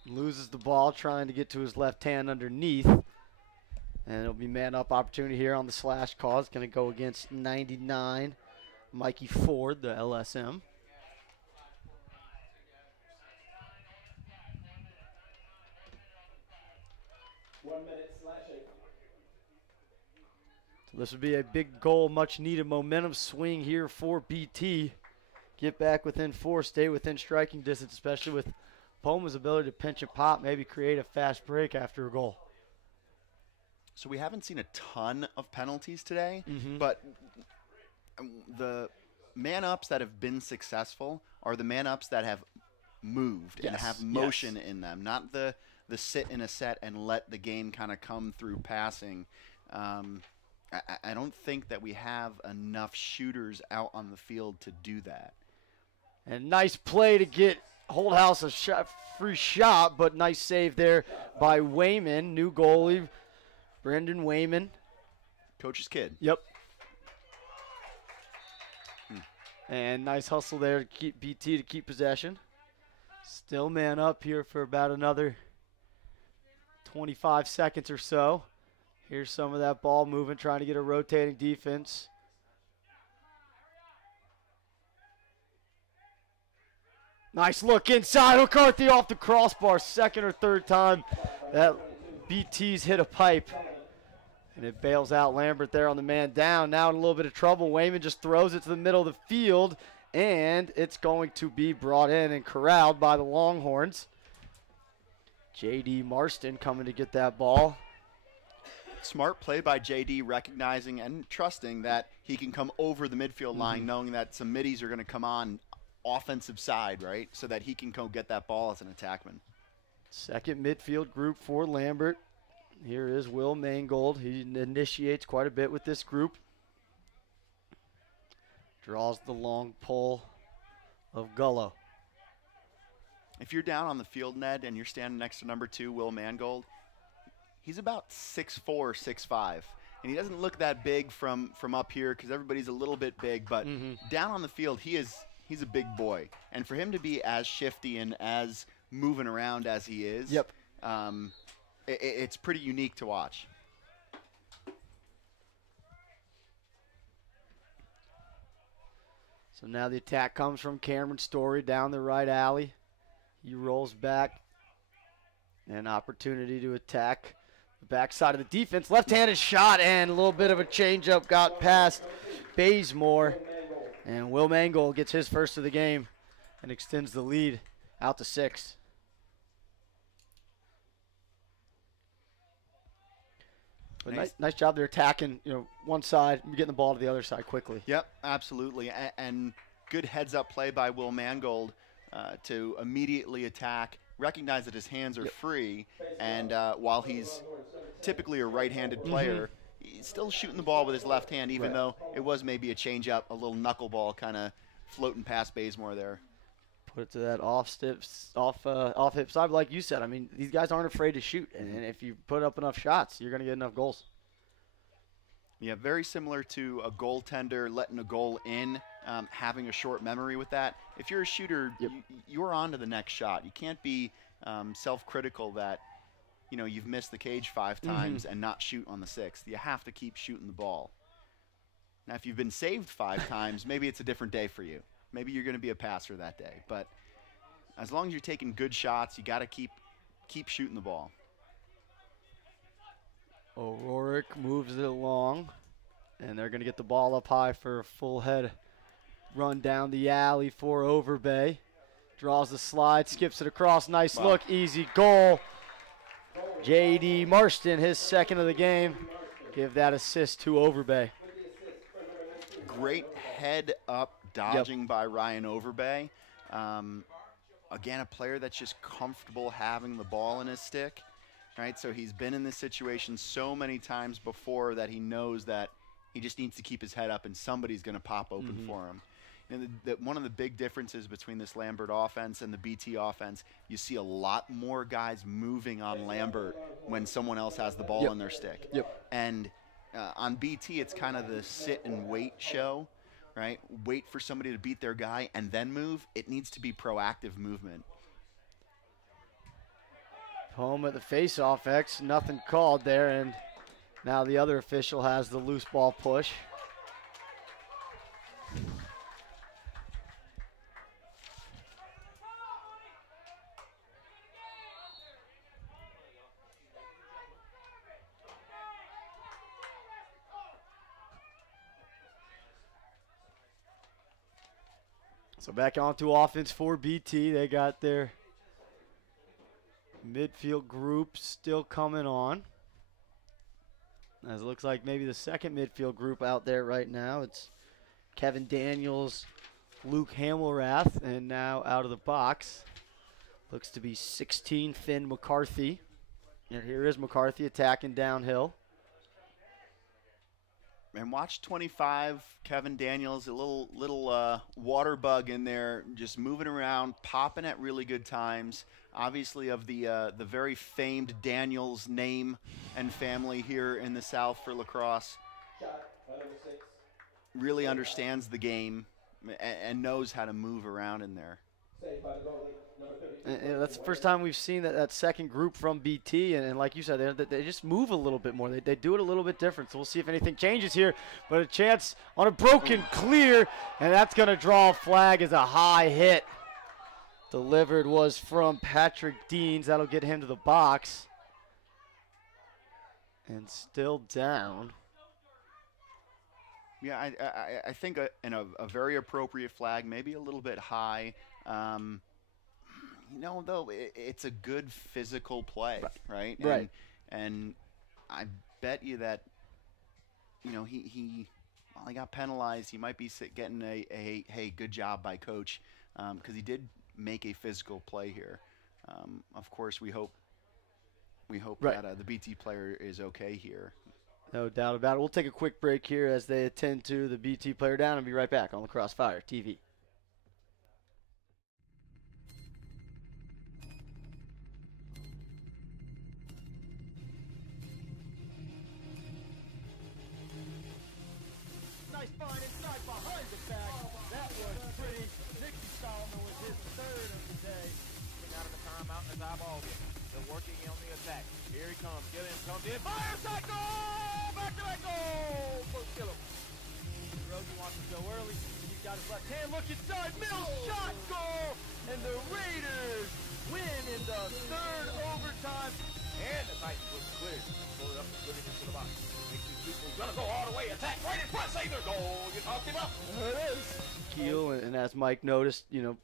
loses the ball trying to get to his left hand underneath. And it'll be man-up opportunity here on the slash call. It's going to go against 99, Mikey Ford, the LSM. So this would be a big goal, much-needed momentum swing here for BT. Get back within 4, stay within striking distance, especially with Poma's ability to pinch and pop, maybe create a fast break after a goal. So we haven't seen a ton of penalties today, but the man-ups that have been successful are the man-ups that have moved and have motion in them, not the sit in a set and let the game kind of come through passing. I don't think that we have enough shooters out on the field to do that. And nice play to get Holdhouse a free shot, but nice save there by Wayman, new goalie. Brendan Wayman. Coach's kid. Yep. And nice hustle there to keep BT to keep possession. Still man up here for about another 25 seconds or so. Here's some of that ball movement, trying to get a rotating defense. Nice look inside. McCarthy off the crossbar, second or third time that BT's hit a pipe. And it bails out Lambert there on the man down. Now in a little bit of trouble. Wayman just throws it to the middle of the field, and it's going to be brought in and corralled by the Longhorns. J.D. Marston coming to get that ball. Smart play by JD, recognizing and trusting that he can come over the midfield line, knowing that some middies are going to come on offensive side, right, so that he can go get that ball as an attackman. Second midfield group for Lambert. Here is Will Mangold. He initiates quite a bit with this group. Draws the long pull of Gullo. If you're down on the field, Ned, and you're standing next to number 2, Will Mangold, he's about 6'4", 6'5", and he doesn't look that big from up here because everybody's a little bit big, but down on the field, he's a big boy. And for him to be as shifty and as moving around as he is, it's pretty unique to watch. So now the attack comes from Cameron Story down the right alley. He rolls back. An opportunity to attack the backside of the defense. Left-handed shot and a little bit of a changeup got past Bazemore. And Will Mangold gets his first of the game and extends the lead out to 6. But nice job there attacking, one side and getting the ball to the other side quickly. Yep, absolutely. And good heads-up play by Will Mangold to immediately attack, recognize that his hands are free, and while he's typically a right-handed player, he's still shooting the ball with his left hand, even though it was maybe a change-up, a little knuckleball kind of floating past Bazemore there. Put it to that off hip side, but like you said, I mean, these guys aren't afraid to shoot, and if you put up enough shots, you're going to get enough goals. Yeah, very similar to a goaltender letting a goal in, having a short memory with that. If you're a shooter, you're on to the next shot. You can't be self-critical that, you've missed the cage 5 times and not shoot on the 6th. You have to keep shooting the ball. Now, if you've been saved 5 times, maybe it's a different day for you. Maybe you're going to be a passer that day. But as long as you're taking good shots, you got to keep shooting the ball. O'Rourke moves it along, and they're going to get the ball up high for a full head run down the alley for Overbay. Draws the slide, skips it across. Nice look, easy goal. J.D. Marston, his second of the game. Give that assist to Overbay. Great head-up dodging by Ryan Overbay. Again, a player that's just comfortable having the ball in his stick. Right, so he's been in this situation so many times before that he knows that he just needs to keep his head up and somebody's going to pop open for him. And one of the big differences between this Lambert offense and the BT offense, you see a lot more guys moving on Lambert when someone else has the ball in their stick. And on BT, it's kind of the sit and wait show, right? Wait for somebody to beat their guy and then move. It needs to be proactive movement. Home at the face-off X, nothing called there, and now the other official has the loose ball push. So back onto offense for BT. They got their midfield group still coming on. As it looks like maybe the second midfield group out there right now. It's Kevin Daniels, Luke Hamelrath, and now out of the box looks to be 16 Finn McCarthy. And here is McCarthy attacking downhill. And watch 25, Kevin Daniels, a little water bug in there, just moving around, popping at really good times. Obviously of the very famed Daniels name and family here in the South for lacrosse. Really understands the game and knows how to move around in there. And that's the first time we've seen that second group from BT, and like you said, they just move a little bit more. They do it a little bit different, so we'll see if anything changes here. But a chance on a broken clear, and that's going to draw a flag as a high hit. Delivered was from Patrick Deans. That'll get him to the box. And still down. Yeah, I think a very appropriate flag, maybe a little bit high. Though, it's a good physical play, right? Right. And bet you that, you know, he while he got penalized, he might be getting a hey, good job by coach, because he did make a physical play here. Of course, we hope Right. that the BT player is okay here. No doubt about it. We'll take a quick break here as they attend to the BT player down and be right back on Lacrosse Fire TV. Nice find inside behind the back. That was pretty. Nicky Solomon was his third of the day. Getting out of the timeout as eyeballed it. They're working on the attack. Here he comes. Gilliam comes in. Fires that goal! Back-to-back goal! For Gilliam. Rosie wants to go early. He's got his left hand. Look inside. Mills shot goal! And the Raiders win in the third overtime. And the Titans was cleared. Pull it up and put it into the box. Makes these people gonna go all the way. Attack right in front. Save their goal. You talked him up. There it is. Keel, and as Mike noticed, you know,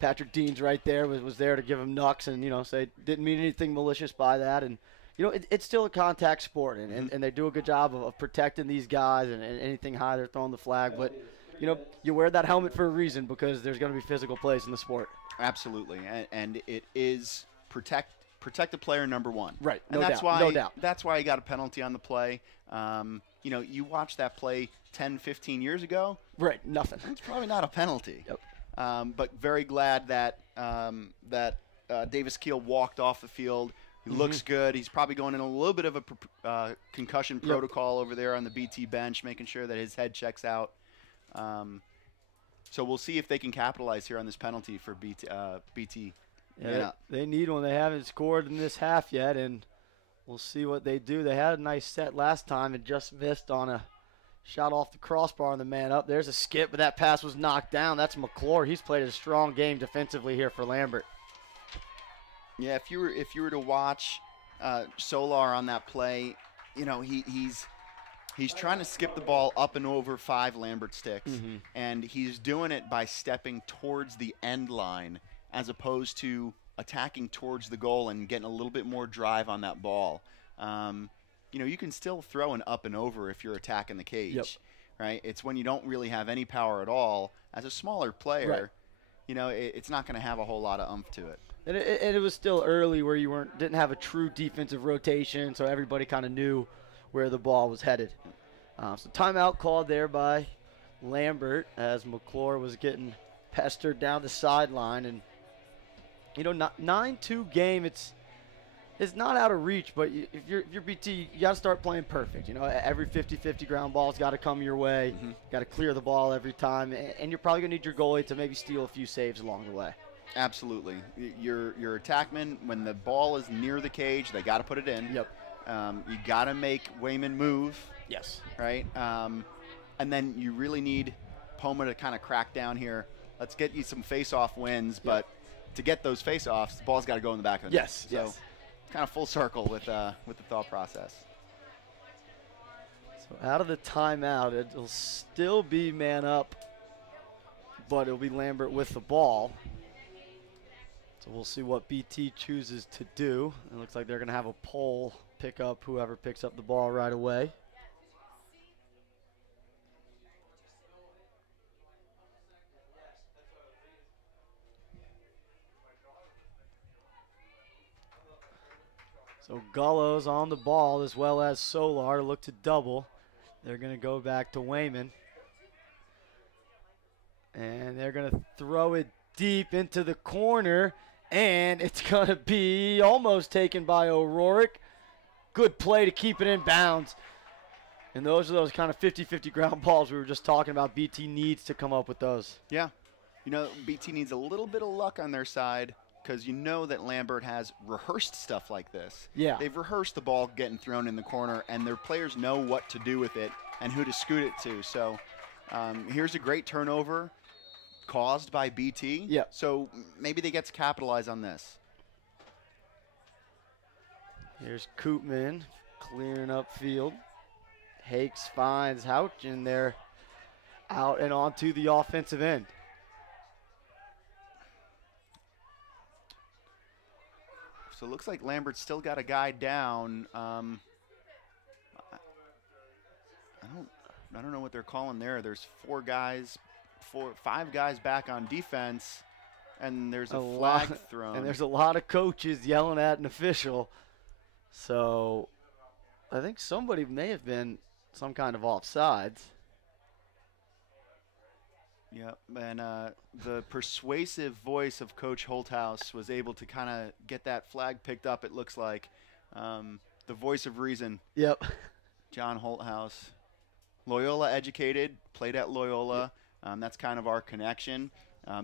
Patrick Dean's right there, was there to give him knucks and, you know, say didn't mean anything malicious by that. And, you know, it's still a contact sport, and they do a good job of protecting these guys, and anything high, they're throwing the flag. But, you know, you wear that helmet for a reason, because there's going to be physical plays in the sport. Absolutely, and it is protect the player number one. Right, and no that's doubt, why no doubt. That's why he got a penalty on the play. You know, you watch that play 10, 15 years ago. Right, nothing. It's probably not a penalty. Yep. But very glad that Davis Keel walked off the field. He looks good. He's probably going in a little bit of a concussion protocol over there on the BT bench, making sure that his head checks out. So we'll see if they can capitalize here on this penalty for BT. Yeah, they need one. They haven't scored in this half yet, and we'll see what they do. They had a nice set last time and just missed on a shot off the crossbar on the man up. There's a skip, but that pass was knocked down. That's McClure. He's played a strong game defensively here for Lambert. Yeah, if you were to watch Solar on that play, you know, he's trying to skip the ball up and over 5 Lambert sticks, and he's doing it by stepping towards the end line as opposed to attacking towards the goal and getting a little bit more drive on that ball. You know, you can still throw an up and over if you're attacking the cage, right? It's when you don't really have any power at all. As a smaller player, you know, it's not going to have a whole lot of oomph to it. And it was still early where you didn't have a true defensive rotation, so everybody kind of knew where the ball was headed. So timeout called there by Lambert as McClure was getting pestered down the sideline. And, you know, 9-2 game, it's not out of reach, but if you're BT, you got to start playing perfect. You know, every 50-50 ground ball's got to come your way. Got to clear the ball every time, and you're probably going to need your goalie to maybe steal a few saves along the way. Absolutely. Your attackmen, when the ball is near the cage, they got to put it in. Yep. You got to make Wayman move. Yes. Right? And then you really need Poma to kind of crack down here. Let's get you some face-off wins, but to get those face-offs, the ball's got to go in the back of the net. Yes. So kind of full circle with the thought process. So out of the timeout, it'll still be man up, but it'll be Lambert with the ball. So we'll see what BT chooses to do. It looks like they're going to have a pole pick up whoever picks up the ball right away. So Gullo's on the ball as well as Solar to look to double. They're going to go back to Wayman. And they're going to throw it deep into the corner. And it's going to be almost taken by O'Rourke. Good play to keep it in bounds. And those are those kind of 50-50 ground balls we were just talking about. BT needs to come up with those. Yeah. You know, BT needs a little bit of luck on their side, because you know that Lambert has rehearsed stuff like this. Yeah. They've rehearsed the ball getting thrown in the corner, and their players know what to do with it and who to scoot it to. So here's a great turnover caused by BT. Yeah. So maybe they get to capitalize on this. Here's Koopman clearing up field. Hakes finds Houch, and they're out and onto the offensive end. So it looks like Lambert's still got a guy down. I don't know what they're calling there. There's 5 guys back on defense, and there's a flag thrown. And there's a lot of coaches yelling at an official. So I think somebody may have been some kind of offsides. Yep, and the persuasive voice of Coach Holthouse was able to kind of get that flag picked up, it looks like. The voice of reason. Yep. John Holthouse. Loyola educated, played at Loyola. Yep. That's kind of our connection.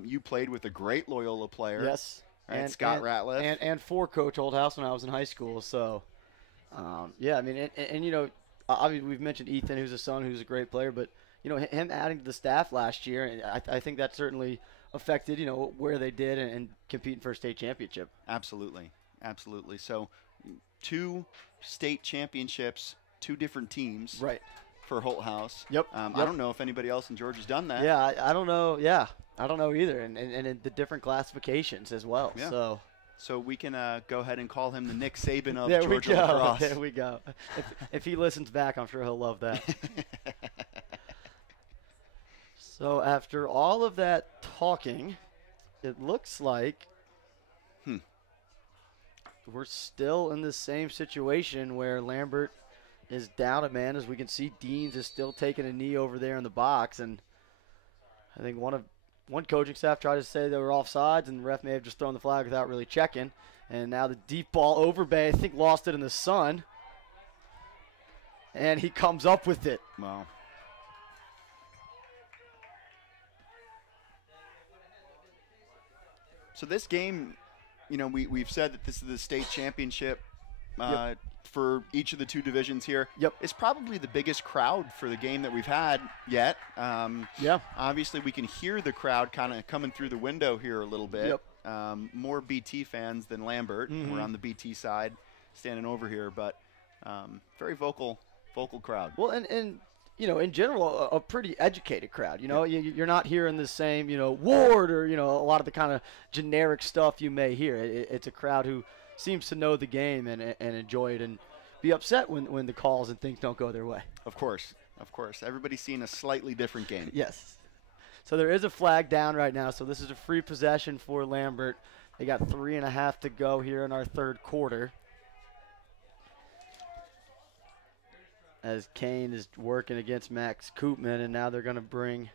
You played with a great Loyola player. Yes. Right, and Scott Ratliff. And for Coach Holthouse when I was in high school. So, yeah, I mean, and you know, obviously we've mentioned Ethan, who's a son, who's a great player, but you know, him adding to the staff last year, and I think that certainly affected, you know, where they did and competing for a state championship. Absolutely. Absolutely. So 2 state championships, 2 different teams. Right. For Holthouse. Yep. I don't know if anybody else in Georgia's done that. Yeah, I don't know. Yeah, I don't know either. And in the different classifications as well. Yeah. So we can go ahead and call him the Nick Saban of there Georgia we go. lacrosse. There we go. If he listens back, I'm sure he'll love that. So after all of that talking, it looks like we're still in the same situation where Lambert is down a man. As we can see, Deans is still taking a knee over there in the box, and I think one coaching staff tried to say they were offsides, and the ref may have just thrown the flag without really checking. And now the deep ball over Bay, I think, lost it in the sun, and he comes up with it. Wow. So this game, you know, we've said that this is the state championship for each of the 2 divisions here. Yep. It's probably the biggest crowd for the game that we've had yet. Yeah. Obviously, we can hear the crowd kind of coming through the window here a little bit. Yep. More BT fans than Lambert. We're on the BT side, standing over here, but very vocal crowd. Well, and you know, in general, a pretty educated crowd. You know, you're not hearing the same, you know, Ward or, you know, a lot of the kind of generic stuff you may hear. It's a crowd who seems to know the game and enjoy it and be upset when the calls and things don't go their way. Of course. Everybody's seeing a slightly different game. Yes. So there is a flag down right now. So this is a free possession for Lambert. They got 3.5 to go here in our 3rd quarter. As Kane is working against Max Koopman, and now they're going to bring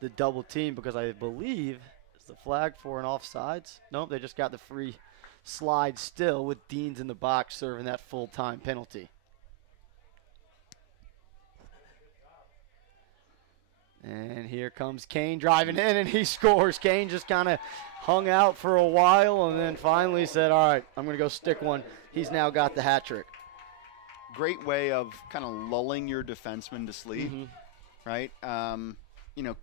the double team because I believe it's the flag for an offsides. Nope, they just got the free slide still with Deans in the box serving that full-time penalty. And here comes Kane driving in, and he scores. Kane just kind of hung out for a while and then finally said, all right, I'm going to go stick one. He's now got the hat trick. Great way of kind of lulling your defenseman to sleep, right? You know,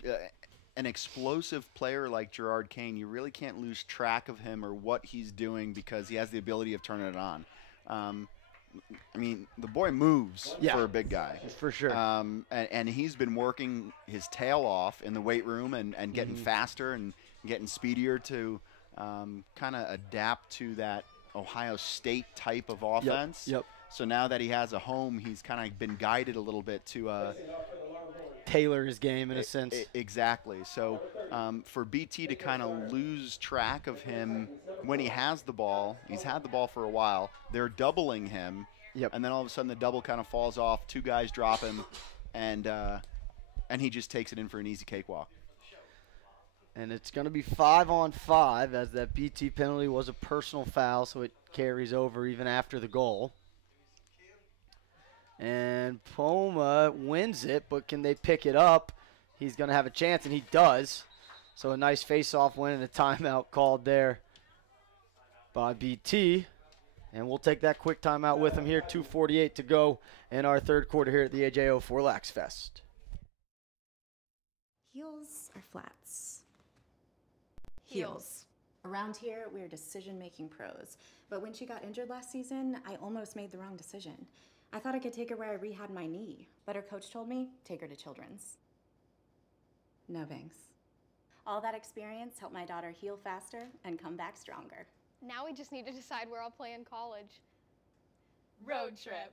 an explosive player like Gerard Kane, you really can't lose track of him or what he's doing because he has the ability of turning it on. I mean, the boy moves for a big guy. For sure. And he's been working his tail off in the weight room and getting faster and getting speedier to kind of adapt to that Ohio State type of offense. Yep. So now that he has a home, he's kind of been guided a little bit to tailor his game in a sense. Exactly. So for BT to kind of lose track of him when he has the ball, he's had the ball for a while, they're doubling him, and then all of a sudden the double kind of falls off, 2 guys drop him, and he just takes it in for an easy cakewalk. And it's going to be 5-on-5 as that BT penalty was a personal foul, so it carries over even after the goal. And Poma wins it, but can they pick it up? He's going to have a chance, and he does. So a nice face-off win and a timeout called there by BT. And we'll take that quick timeout with him here. 2:48 to go in our 3rd quarter here at the AJO4LAX Fest. Heels or flats? Heels. Around here, we're decision-making pros. But when she got injured last season, I almost made the wrong decision. I thought I could take her where I rehabbed my knee, but her coach told me, take her to Children's. No thanks. All that experience helped my daughter heal faster and come back stronger. Now we just need to decide where I'll play in college. Road trip.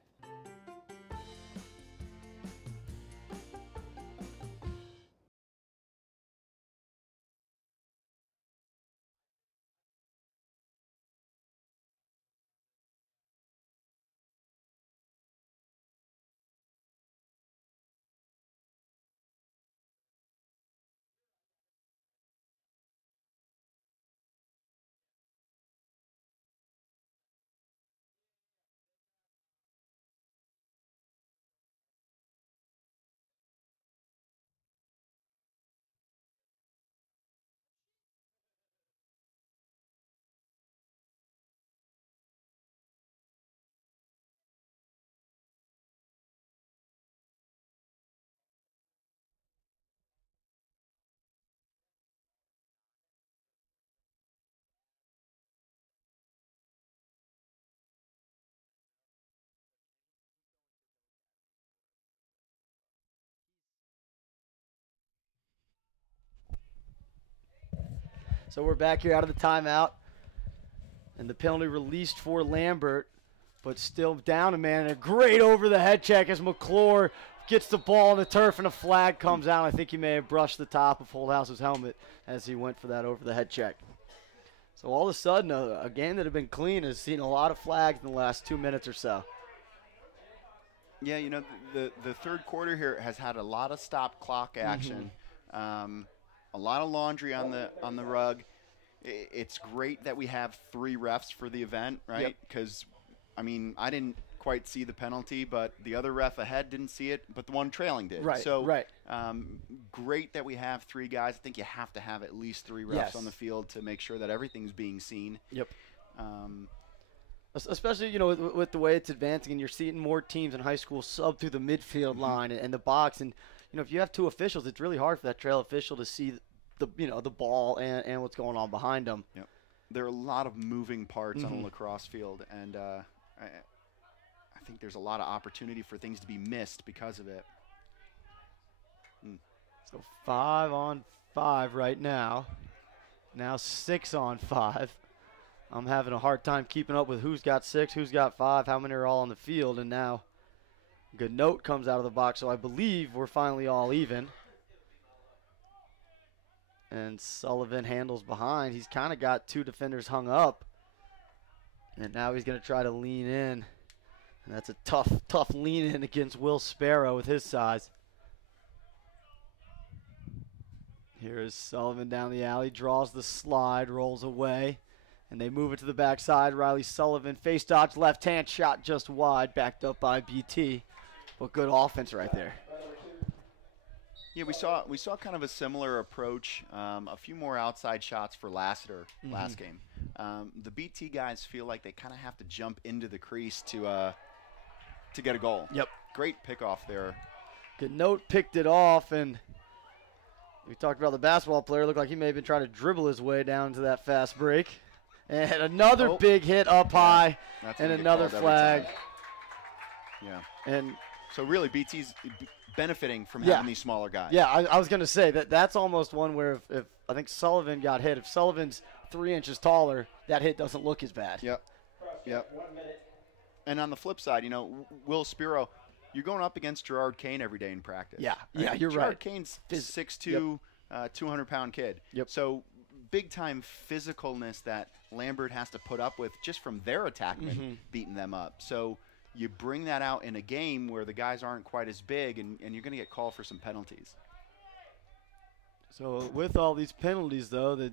So we're back here out of the timeout. And the penalty released for Lambert, but still down a man. And a great over-the-head check as McClure gets the ball on the turf, and a flag comes out. I think he may have brushed the top of Holdhouse's helmet as he went for that over-the-head check. So all of a sudden, a game that had been clean has seen a lot of flags in the last 2 minutes or so. Yeah, you know, the third quarter here has had a lot of stop clock action, a lot of laundry on the rug. It's great that we have 3 refs for the event, right? Because, I mean, I didn't quite see the penalty, but the other ref ahead didn't see it, but the one trailing did. Right, so, right. Great that we have 3 guys. I think you have to have at least 3 refs on the field to make sure that everything's being seen. Yep. Especially, you know, with the way it's advancing, and you're seeing more teams in high school sub through the midfield line and the box. And, you know, if you have 2 officials, it's really hard for that trail official to see the ball and what's going on behind them. Yep. There are a lot of moving parts on a lacrosse field, and I think there's a lot of opportunity for things to be missed because of it. So 5 on 5 right now. Now 6 on 5. I'm having a hard time keeping up with who's got 6, who's got 5, how many are all on the field, and now good note comes out of the box, so I believe we're finally all even. And Sullivan handles behind. He's kind of got 2 defenders hung up. And now he's going to try to lean in. And that's a tough lean in against Will Sparrow with his size. Here is Sullivan down the alley, draws the slide, rolls away. And they move it to the backside. Riley Sullivan, face dodge, left hand, shot just wide, backed up by BT. But good offense right there. Yeah, we saw kind of a similar approach. A few more outside shots for Lassiter last game. The BT guys feel like they kind of have to jump into the crease to get a goal. Yep. Great pickoff there. Good note picked it off, and we talked about the basketball player. Looked like he may have been trying to dribble his way down to that fast break. And another big hit up high, and another flag. Yeah. And so really BT's benefiting from having these smaller guys. Yeah, I was going to say that's almost one where if I think Sullivan got hit, if Sullivan's 3 inches taller, that hit doesn't look as bad. Yep. And on the flip side, you know, Will Spiro, you're going up against Gerard Kane every day in practice. Yeah, right? You're Gerard right. Kane's 6'2", 200-pound kid. Yep. So big-time physicalness that Lambert has to put up with just from their attackmen beating them up. So you bring that out in a game where the guys aren't quite as big, and you're going to get called for some penalties. So with all these penalties, though, the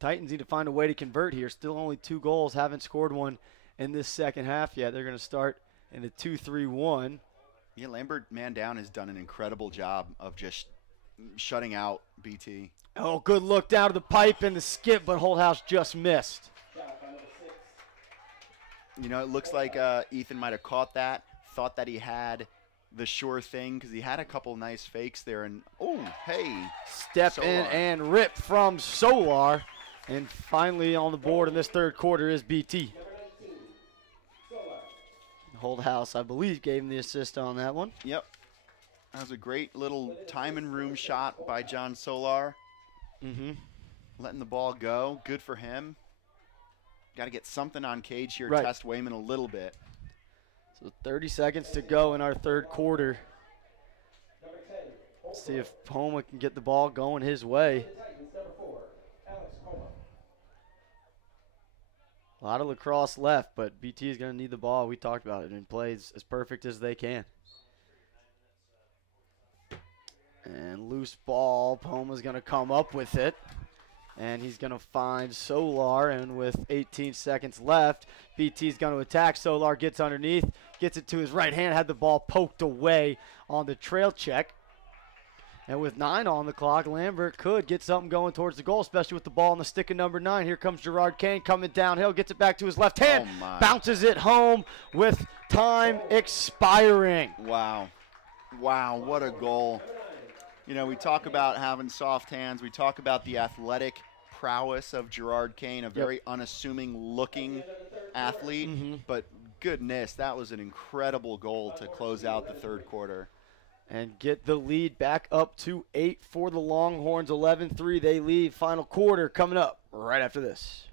Titans need to find a way to convert here. Still only 2 goals, haven't scored one in this second half yet. They're going to start in a 2-3-1. Yeah, Lambert, man down, has done an incredible job of just shutting out BT. Oh, good look down to the pipe and the skip, but Holdhouse just missed. You know, it looks like Ethan might have caught that, thought that he had the sure thing because he had a couple nice fakes there. And, oh, hey. Step Solar. in and rip from Solar. And finally on the board in this third quarter is BT. Holdhouse, I believe, gave him the assist on that one. Yep. That was a great little time and room shot by John Solar. Letting the ball go. Good for him. Got to get something on Cage here, test Wayman a little bit. So 30 seconds to go in our third quarter. See if Poma can get the ball going his way. A lot of lacrosse left, but BT is going to need the ball. We talked about it, and play as perfect as they can. And loose ball, Poma's going to come up with it. And he's going to find Solar, and with 18 seconds left, BT's going to attack. Solar gets underneath, gets it to his right hand, had the ball poked away on the trail check. And with 9 on the clock, Lambert could get something going towards the goal, especially with the ball on the stick of number 9. Here comes Gerard Kane coming downhill, gets it back to his left hand, bounces it home with time expiring. Wow. Wow, what a goal. You know, we talk about having soft hands. We talk about the athletic prowess of Gerard Kane, a very unassuming-looking athlete. But goodness, that was an incredible goal to close out the third quarter. and get the lead back up to 8 for the Longhorns. 11-3 they lead. Final quarter coming up right after this.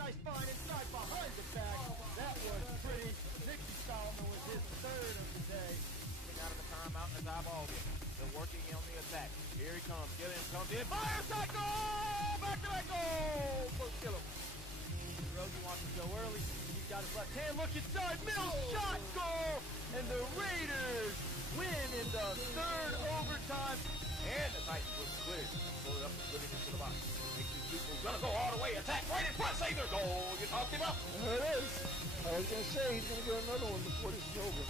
Nice find inside behind the back. That was pretty. Nicky Solomon was his third of the day. Out of the timeout in the tie ball game. They're working on the attack. Here he comes. Gilliam comes in. Fires that goal! Back-to-back goal! First Gilliam. Rosie wants to go early. He's got his left hand. Look inside. Mills shot goal! And the Raiders win in the third overtime. And the Titans was cleared. Pull it up and put it into the box. People's gonna go all the way, attack right in front, save their goal. You talked him up. There it is. I was going to say he's going to get another one before this is over.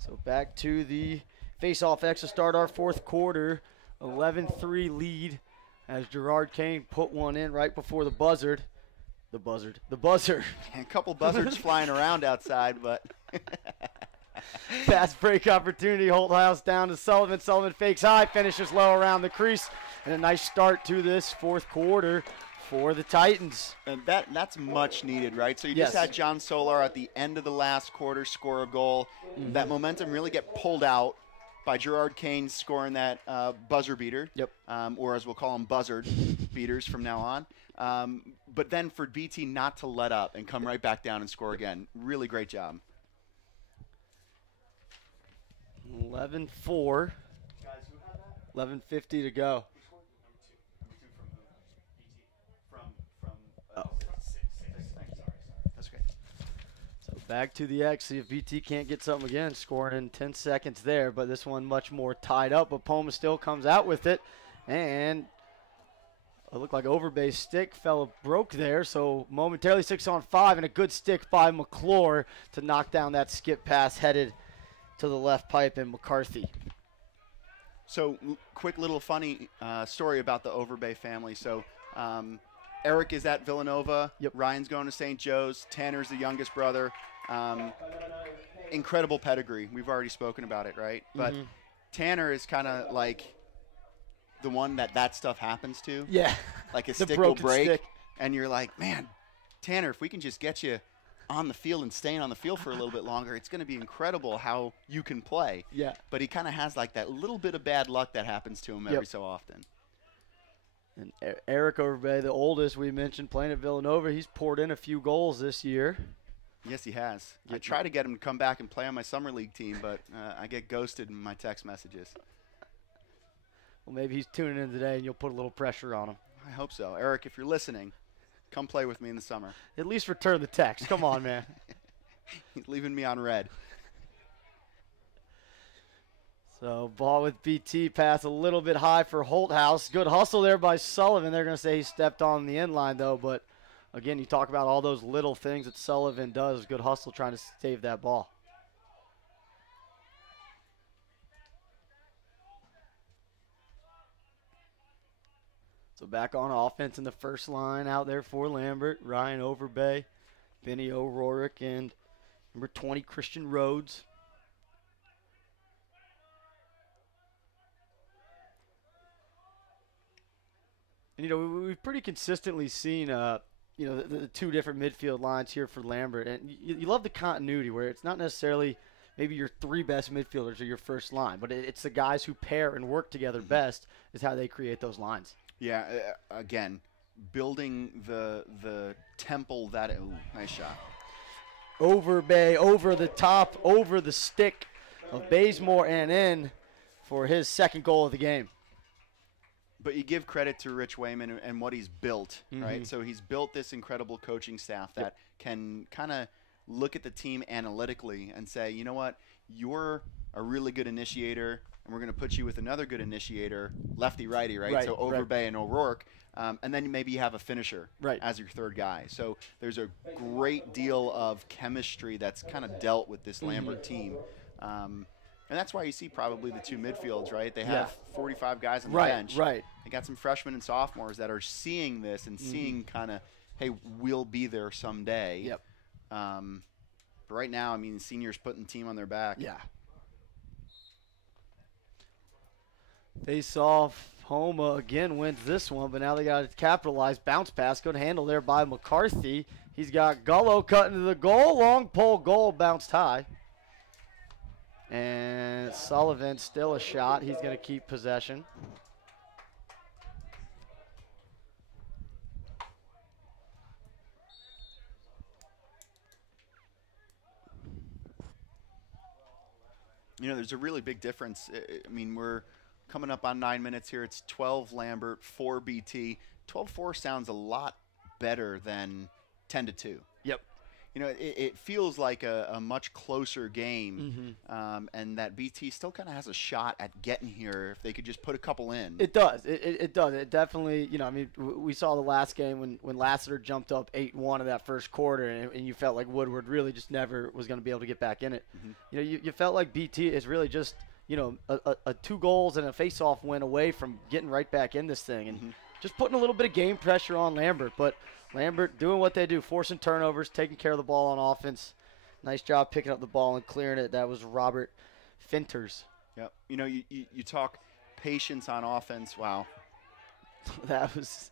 So back to the face-off X to start our fourth quarter. 11-3 lead as Gerard Kane put one in right before the buzzer. The buzzer. A couple buzzards flying around outside, but fast break opportunity. Holthouse down to Sullivan. Sullivan fakes high, finishes low around the crease. And a nice start to this fourth quarter for the Titans. And that's much needed, right? So you Yes. just had John Solar at the end of the last quarter score a goal. Mm-hmm. That momentum really get pulled out by Gerard Kane scoring that buzzer beater. Yep. Or as we'll call them, buzzard beaters from now on. But then for BT not to let up and come right back down and score again. Really great job. 11-4. 11:50 to go. That's okay. So back to the X. See if BT can't get something again. Scoring in 10 seconds there, but this one much more tied up. But Poma still comes out with it, and it looked like Overbay's stick broke there. So momentarily 6-on-5, and a good stick by McClure to knock down that skip pass headed to the left pipe and McCarthy. So quick little funny story about the Overbay family. So Eric is at Villanova. Yep. Ryan's going to St. Joe's. Tanner's the youngest brother. Incredible pedigree. We've already spoken about it, right? But Tanner is kind of like the one that stuff happens to. Yeah. Like a The stick will broken break. stick. And you're like, man, Tanner, if we can just get you on the field and staying on the field for a little bit longer, it's going to be incredible how you can play. Yeah. But he kind of has like that little bit of bad luck that happens to him every so often. And Eric Overbay, the oldest we mentioned, playing at Villanova, he's poured in a few goals this year. Yes, he has. I try to get him to come back and play on my summer league team, but I get ghosted in my text messages. Well, maybe he's tuning in today, and you'll put a little pressure on him. I hope so. Eric, if you're listening, come play with me in the summer. At least return the text. Come on, man. He's leaving me on red. So ball with BT, pass a little bit high for Holthouse. Good hustle there by Sullivan. They're going to say he stepped on the end line, though. But, again, you talk about all those little things that Sullivan does. Good hustle trying to save that ball. So back on offense in the first line out there for Lambert. Ryan Overbay, Benny O'Rourke, and number 20, Christian Rhodes. And, you know, we've pretty consistently seen, you know, the two different midfield lines here for Lambert. And you love the continuity where it's not necessarily maybe your three best midfielders or your first line, but it's the guys who pair and work together best is how they create those lines. Yeah, again, building the temple that – ooh, nice shot. Overbay, over the top, over the stick of Bazemore and in for his second goal of the game. But you give credit to Rich Wayman and what he's built, right? So he's built this incredible coaching staff that can kind of look at the team analytically and say, you know what, you're a really good initiator, and we're going to put you with another good initiator, lefty-righty, right? So Overbay and O'Rourke, and then maybe you have a finisher as your third guy. So there's a great deal of chemistry that's kind of dealt with this Lambert team. And that's why you see probably the two midfields, right? They have 45 guys on the bench. They got some freshmen and sophomores that are seeing this and seeing kind of, hey, we'll be there someday. But right now, I mean, seniors putting the team on their back. Face off. Homa again wins this one, but now they got to capitalize. Bounce pass, good handle there by McCarthy. He's got Gullo cutting to the goal. Long pole goal, bounced high. And Sullivan still a shot. He's going to keep possession. You know, there's a really big difference. I mean, we're coming up on 9 minutes here. It's 12 Lambert, 4 BT. 12-4 sounds a lot better than 10-2. You know, it feels like a much closer game, and that BT still kind of has a shot at getting here if they could just put a couple in. It does. It does. It definitely, you know, I mean, we saw the last game when Lassiter jumped up 8-1 in that first quarter, and you felt like Woodward really just never was going to be able to get back in it. You know, you felt like BT is really just, you know, a 2 goals and a face-off win away from getting right back in this thing and just putting a little bit of game pressure on Lambert. But Lambert doing what they do, forcing turnovers, taking care of the ball on offense. Nice job picking up the ball and clearing it. That was Robert Finters. Yep. You know, you talk patience on offense. Wow. That was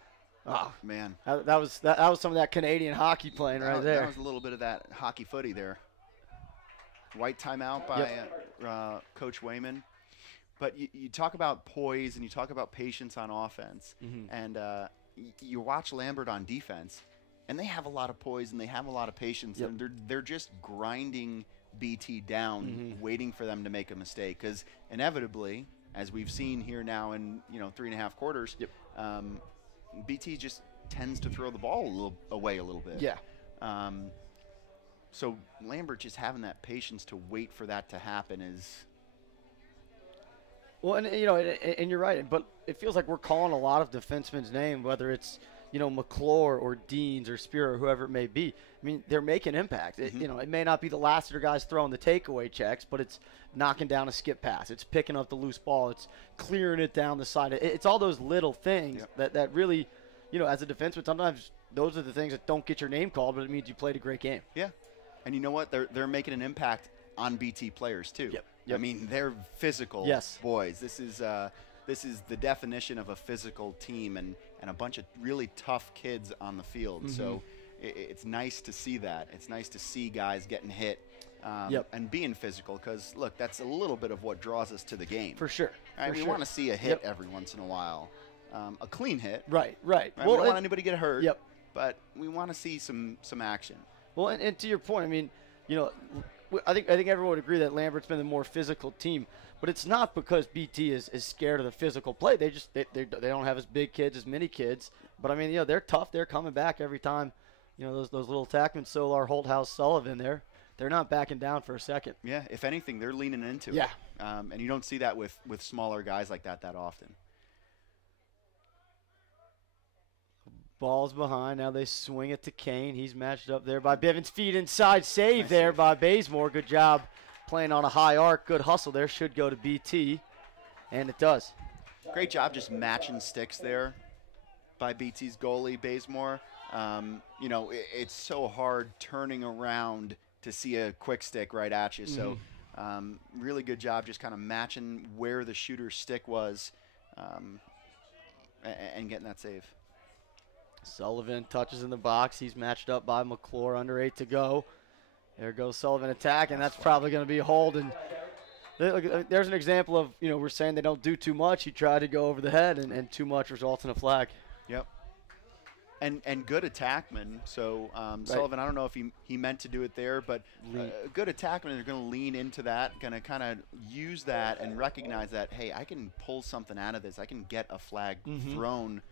– oh, man. That was some of that Canadian hockey playing right there. That was a little bit of that hockey footy there. White timeout by Coach Wayman. But you talk about poise and you talk about patience on offense. And you watch Lambert on defense, and they have a lot of poise and they have a lot of patience. And they're just grinding BT down, waiting for them to make a mistake. Because inevitably, as we've seen here now in 3.5 quarters, BT just tends to throw the ball away a little bit. So Lambert just having that patience to wait for that to happen is. Well, and you know, and you're right, but it feels like we're calling a lot of defensemen's name, whether it's McClure or Deans or Spear or whoever it may be. I mean, they're making impact. It may not be the Lassiter guys throwing the takeaway checks, but it's knocking down a skip pass. It's picking up the loose ball. It's clearing it down the side. It's all those little things that really, as a defenseman, sometimes those are the things that don't get your name called, but it means you played a great game. Yeah, and you know what? They're making an impact on BT players too. I mean, they're physical boys. This is the definition of a physical team and a bunch of really tough kids on the field. So it's nice to see that. It's nice to see guys getting hit and being physical because, look, that's a little bit of what draws us to the game. For sure. Right? We want to see a hit every once in a while. A clean hit. Right. Well, we don't want anybody to get hurt, but we want to see some action. Well, and to your point, I mean, I think everyone would agree that Lambert's been the more physical team, but it's not because BT is scared of the physical play. They don't have as big kids, as many kids. But I mean, they're tough. They're coming back every time. Those little attackmen, Solar, Holthouse, Sullivan, they're not backing down for a second. Yeah, if anything, they're leaning into it. And you don't see that with smaller guys like that often. Ball's behind. Now they swing it to Kane. He's matched up there by Bivens. Feed inside. Save there by Bazemore. Good job playing on a high arc. Good hustle there. Should go to BT. And it does. Great job just matching sticks there by BT's goalie, Bazemore. It's so hard turning around to see a quick stick right at you. So really good job just kind of matching where the shooter's stick was and getting that save. Sullivan touches in the box. He's matched up by McClure. Under 8 to go. There goes Sullivan attack, and that's probably going to be a hold. And there's an example of, we're saying they don't do too much. He tried to go over the head, and too much results in a flag. Yep. And good attackmen. So Sullivan, I don't know if he meant to do it there, but good attackmen are going to lean into that, going to kind of use that and recognize that, hey, I can pull something out of this. I can get a flag thrown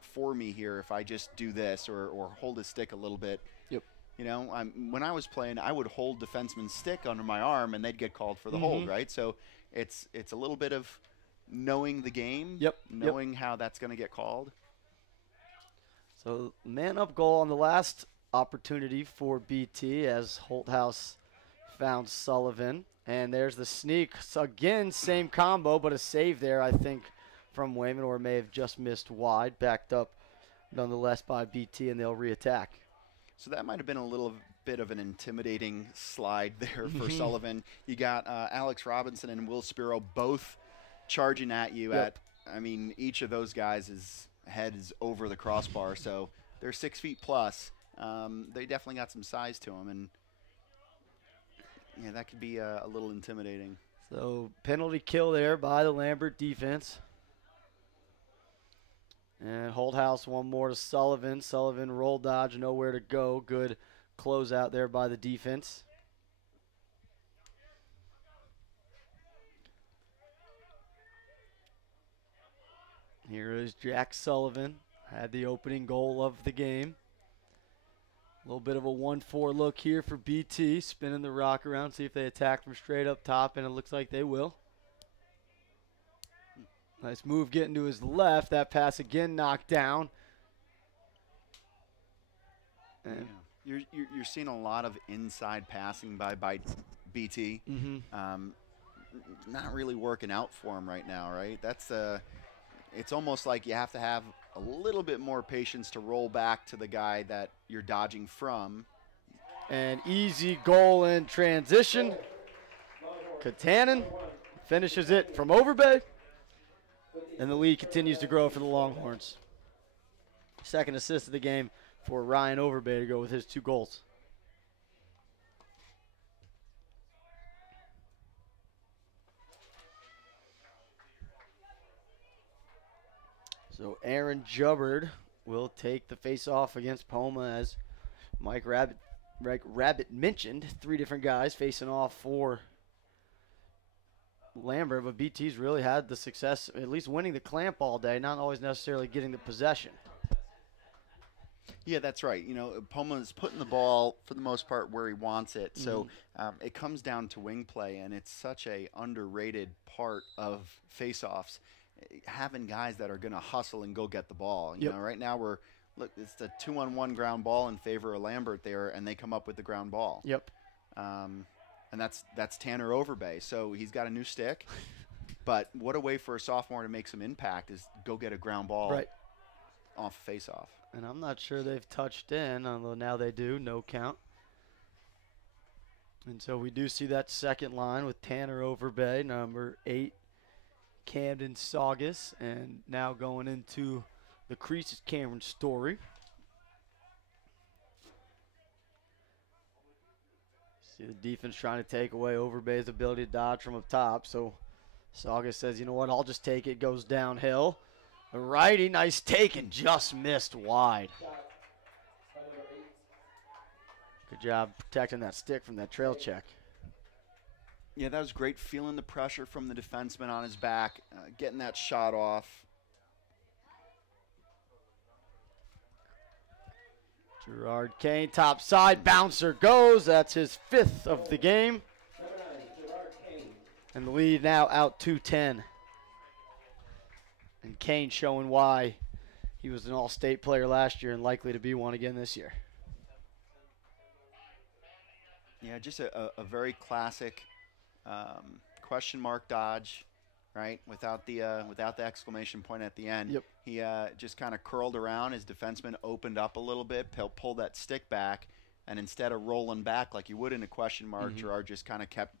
for me here if I just do this or hold his stick a little bit. Yep. You know, when I was playing, I would hold defenseman's stick under my arm, and they'd get called for the hold, right? So it's a little bit of knowing the game, knowing how that's going to get called. So man-up goal on the last opportunity for BT as Holthouse found Sullivan. And there's the sneak. So again, same combo, but a save there, I think, from Wayman, or may have just missed wide. Backed up nonetheless by BT, and they'll re-attack. So that might have been a little bit of an intimidating slide there for Sullivan. You got Alex Robinson and Will Spiro both charging at you I mean, each of those guys' head is over the crossbar, so they're 6 feet plus. They definitely got some size to them, and yeah, that could be a little intimidating. So penalty kill there by the Lambert defense. And Holthouse one more to Sullivan. Sullivan roll dodge, nowhere to go. Good closeout there by the defense. Here is Jack Sullivan. Had the opening goal of the game. A little bit of a 1-4 look here for BT. Spinning the rock around, see if they attack from straight up top, and it looks like they will. Nice move getting to his left. That pass again knocked down. And You're seeing a lot of inside passing by BT. Not really working out for him right now, right? That's it's almost like you have to have a little bit more patience to roll back to the guy that you're dodging from. An easy goal in transition. Katanen finishes it from Overbay. And the lead continues to grow for the Longhorns. Second assist of the game for Ryan Overbay to go with his 2 goals. So Aaron Jubbard will take the face-off against Poma, as Mike Rabbit mentioned. 3 different guys facing off for Lambert, but BT's really had the success, at least winning the clamp all day, not always necessarily getting the possession. Yeah, that's right. You know, Poma's putting the ball, for the most part, where he wants it. So it comes down to wing play, and it's such a underrated part of face-offs. Having guys that are going to hustle and go get the ball. You know, right now it's a 2-on-1 ground ball in favor of Lambert there, and they come up with the ground ball. And that's Tanner Overbay. So he's got a new stick. But what a way for a sophomore to make some impact is go get a ground ball off face-off. And I'm not sure they've touched in, although now they do, no count. And so we do see that second line with Tanner Overbay, number 8, Camden Saugus, and now going into the crease is Cameron Story. See the defense trying to take away Overbay's ability to dodge from up top. So Saugus says, you know what, I'll just take it. Goes downhill. The righty, nice take, and just missed wide. Good job protecting that stick from that trail check. Yeah, that was great, feeling the pressure from the defenseman on his back, getting that shot off. Gerard Kane, top side, bouncer goes. That's his 5th of the game. And the lead now out 2-10. And Kane showing why he was an all-state player last year and likely to be one again this year. Yeah, just a very classic question mark dodge, right? Without the exclamation point at the end. He just kind of curled around. His defenseman opened up a little bit, pulled that stick back, and instead of rolling back like you would in a question mark, Gerard just kind of kept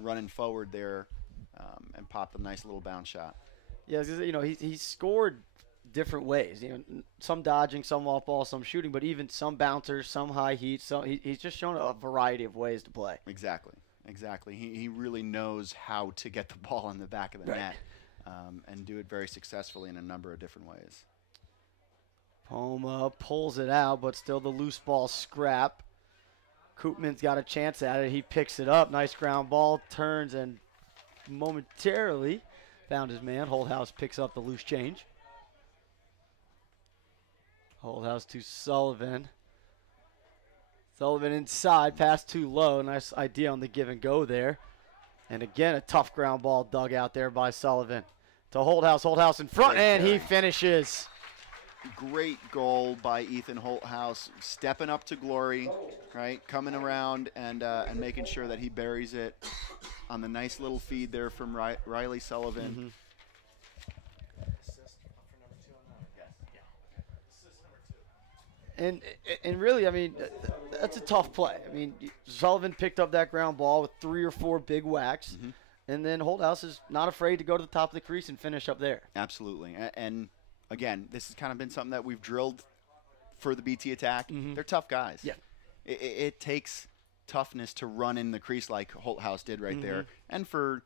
running forward there and popped a nice little bounce shot. Yeah, you know, he scored different ways. You know, some dodging, some off ball, some shooting, but even some bouncers, some high heat. So he's just shown a variety of ways to play. Exactly. He really knows how to get the ball in the back of the net and do it very successfully in a number of different ways. Homa pulls it out, but still the loose ball scrap. Koopman's got a chance at it. He picks it up. Nice ground ball. Turns and momentarily found his man. Holthouse picks up the loose change. Holthouse to Sullivan. Sullivan inside. Pass too low. Nice idea on the give and go there. And again, a tough ground ball dug out there by Sullivan. To Holthouse. Holthouse in front, and he finishes. Great goal by Ethan Holthouse, stepping up to glory, right? Coming around and making sure that he buries it on the nice little feed there from Riley Sullivan. And really, I mean, that's a tough play. I mean, Sullivan picked up that ground ball with 3 or 4 big whacks, and then Holthouse is not afraid to go to the top of the crease and finish up there. Absolutely. And again, this has kind of been something that we've drilled for the BT attack. They're tough guys. Yeah. It takes toughness to run in the crease like Holthouse did right there, and for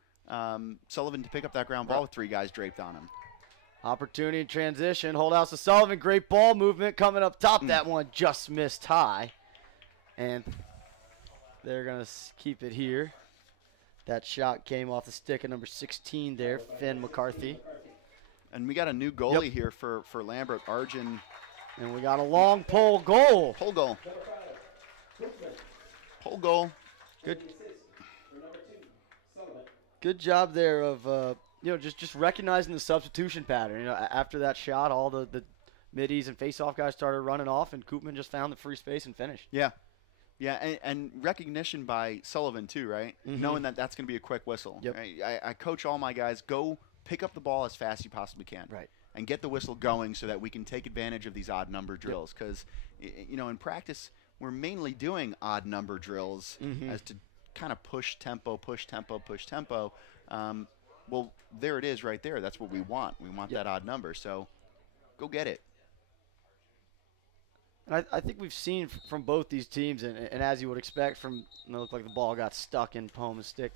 Sullivan to pick up that ground ball with 3 guys draped on him. Opportunity in transition. Holthouse to Sullivan. Great ball movement coming up top. That one just missed high. And they're going to keep it here. That shot came off the stick of number 16 there, Finn McCarthy. And we got a new goalie here for Lambert, Arjun. And we got a long pole goal. Pole goal. Pole goal. Good job there of just recognizing the substitution pattern. You know, after that shot, all the middies and face-off guys started running off, and Koopman just found the free space and finished. Yeah. Yeah, and recognition by Sullivan too, right? Knowing that that's going to be a quick whistle. Yep. Right? I coach all my guys, go pick up the ball as fast as you possibly can. Right. And get the whistle going so that we can take advantage of these odd number drills. Because, in practice, we're mainly doing odd number drills as to kind of push tempo. Well, there it is right there. That's what we want. We want that odd number. So go get it. And I think we've seen from both these teams, and as you would expect from, it looked like the ball got stuck in Poma's stick.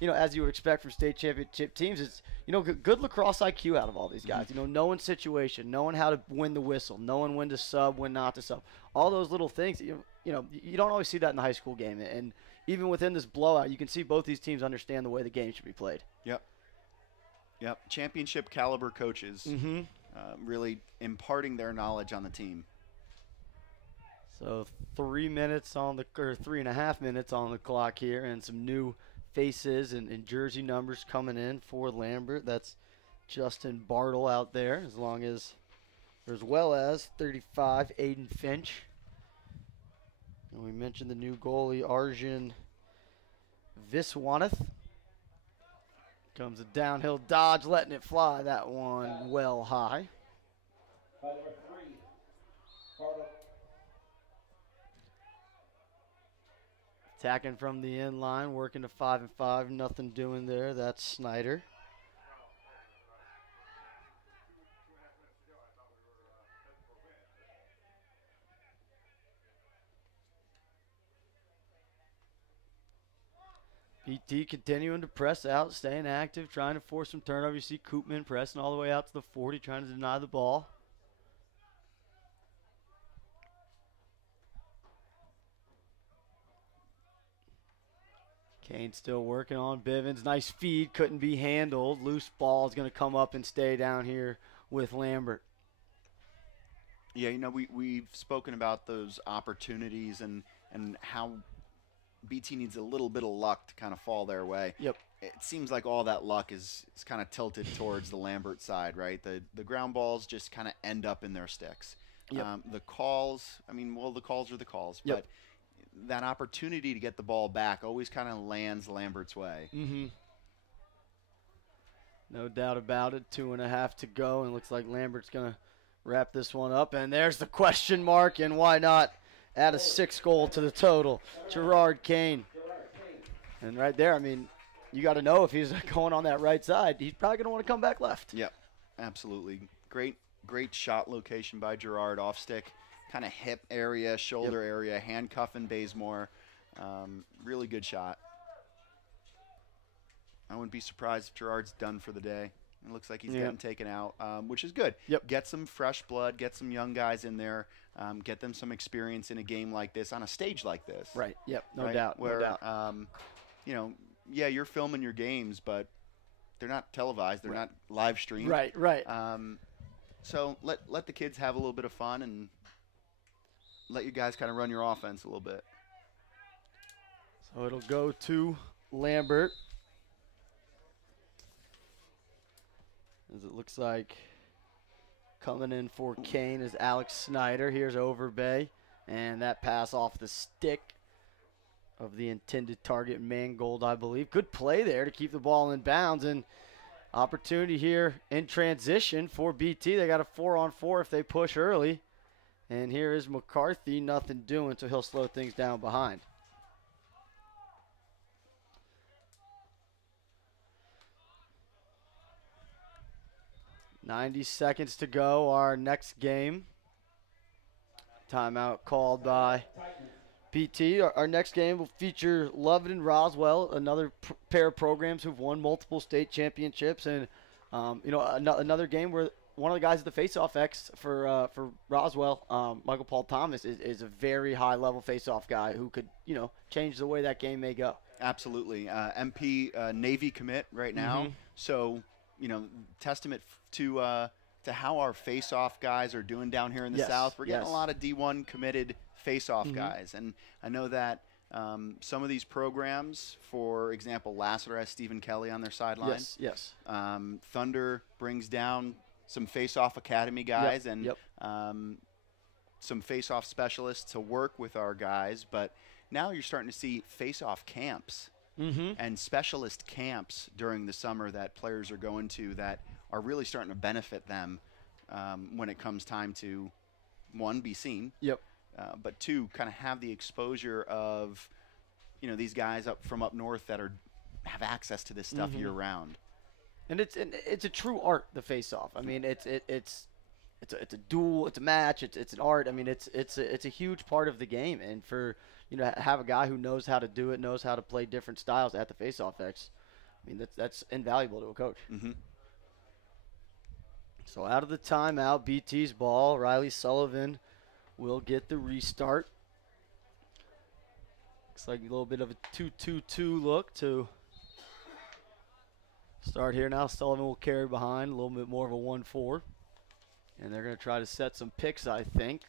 As you would expect from state championship teams, it's, good lacrosse IQ out of all these guys. Knowing situation, knowing how to win the whistle, knowing when to sub, when not to sub. All those little things, you don't always see that in the high school game. And even within this blowout, you can see both these teams understand the way the game should be played. Yep. Championship caliber coaches really imparting their knowledge on the team. So 3 minutes on the, or 3.5 minutes on the clock here, and some new faces and jersey numbers coming in for Lambert. That's Justin Bartle out there, as well as 35, Aiden Finch. And we mentioned the new goalie, Arjun Viswanath. Comes a downhill dodge, letting it fly. That one well high. Number 3, Bartle. Attacking from the end line, working to 5-5. Nothing doing there. That's Snyder. BT continuing to press out, staying active, trying to force some turnover. You see Koopman pressing all the way out to the 40, trying to deny the ball. Kane still working on Bivens. Nice feed, couldn't be handled. Loose ball is going to come up and stay down here with Lambert. Yeah, we've spoken about those opportunities and how BT needs a little bit of luck to kind of fall their way. Yep. It seems like all that luck is kind of tilted towards the Lambert side, right? The ground balls just kind of end up in their sticks. Yep. The calls, the calls are the calls, yep. But that opportunity to get the ball back always kind of lands Lambert's way. No doubt about it. 2.5 to go, and looks like Lambert's going to wrap this one up. And there's the question mark, and why not add a 6th goal to the total? Gerard Kane. And right there, you got to know if he's going on that right side, he's probably going to want to come back left. Yep, absolutely. Great shot location by Gerard, off stick. Kind of hip area, shoulder area, handcuffing Bazemore. Really good shot. I wouldn't be surprised if Gerard's done for the day. It looks like he's Yeah. getting taken out, which is good. Yep. Get some fresh blood, get some young guys in there, get them some experience in a game like this, on a stage like this. Right. Yep. No right? doubt. Where, no doubt. You know, yeah, you're filming your games, but they're not televised. They're Right. not live streamed. Right. Right. So let the kids have a little bit of fun and let you guys kind of run your offense a little bit. So it'll go to Lambert. As it looks like coming in for Kane is Alex Snyder. Here's Overbay. And that pass off the stick of the intended target, Mangold, I believe. Good play there to keep the ball in bounds. And opportunity here in transition for BT. They got a 4-on-4 if they push early. And here is McCarthy, nothing doing, so he'll slow things down behind. .90 seconds to go, our next game. Timeout called by BT. Our next game will feature Lovett and Roswell, another pair of programs who've won multiple state championships. And, another game where one of the guys at the face-off X for Roswell, Michael Paul Thomas, is a very high-level face-off guy who could, change the way that game may go. Absolutely. MP Navy commit right now. Mhm. So, testament to how our face-off guys are doing down here in the Yes, South. We're getting yes. a lot of D1 committed face-off Mhm. guys. And I know that some of these programs, for example, Lassiter has Stephen Kelly on their sideline. Yes, yes. Thunder brings down some face-off academy guys and yep. Some face-off specialists to work with our guys. But now you're starting to see face-off camps Mm-hmm. and specialist camps during the summer that players are going to that are really starting to benefit them when it comes time to, one, be seen, Yep. but two, kind of have the exposure of, these guys from up north that have access to this stuff Mhm. year round. And it's a true art, the face-off. I mean, it's a duel, it's a match, it's an art. I mean, it's a huge part of the game. And for have a guy who knows how to do it, knows how to play different styles at the face-off X, I mean, that's invaluable to a coach. Mm-hmm. So out of the timeout, BT's ball. Riley Sullivan will get the restart. Looks like a little bit of a 2-2-2 look to start here now. Sullivan will carry behind, a little bit more of a 1-4. And they're going to try to set some picks, I think.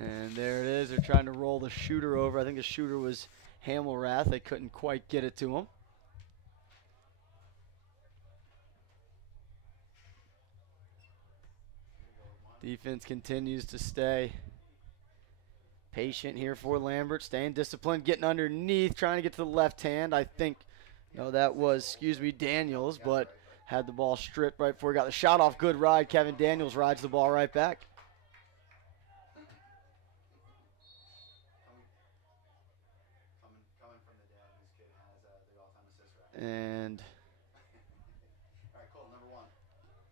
And there it is. They're trying to roll the shooter over. I think the shooter was Hamelrath. They couldn't quite get it to him. Defense continues to stay patient here for Lambert, staying disciplined, getting underneath, trying to get to the left hand. I think, that was, Daniels, but had the ball stripped right before he got the shot off. Good ride. Kevin Daniels rides the ball right back. And All right, cool. Number one.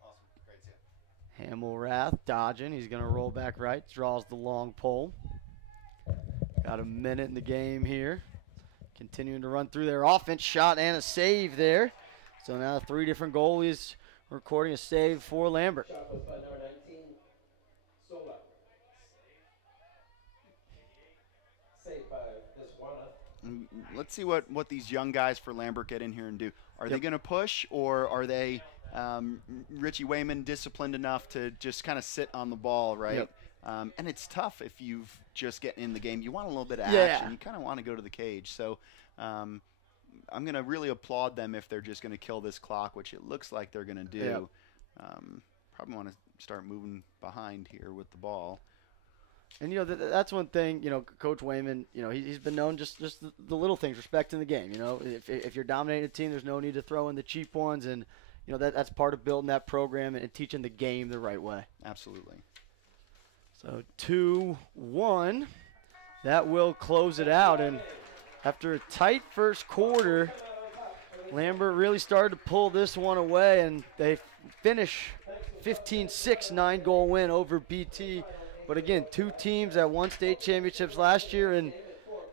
Awesome. Great see. Hamelrath dodging. He's going to roll back right. Draws the long pole. Got a minute in the game here. Continuing to run through their offense. Shot and a save there. So now 3 different goalies recording a save for Lambert. Shot was by number 19, Sola. Saved by Viswana. Let's see what these young guys for Lambert get in here and do. Are they going to push, or are they Richie Wayman disciplined enough to just kind of sit on the ball, right? Yep. And it's tough if you've just getting in the game. You want a little bit of Yeah. action. You kind of want to go to the cage. So I'm going to really applaud them if they're just going to kill this clock, which it looks like they're going to do. Yep. Probably want to start moving behind here with the ball. And, that's one thing, Coach Wayman, he's been known just the little things, respecting the game. If you're dominating a team, there's no need to throw in the cheap ones. And, that's part of building that program and teaching the game the right way. Absolutely. So 2-1, that will close it out. And after a tight first quarter, Lambert really started to pull this one away, and they finish 15-6, 9-goal win over BT. But again, 2 teams that won state championships last year, and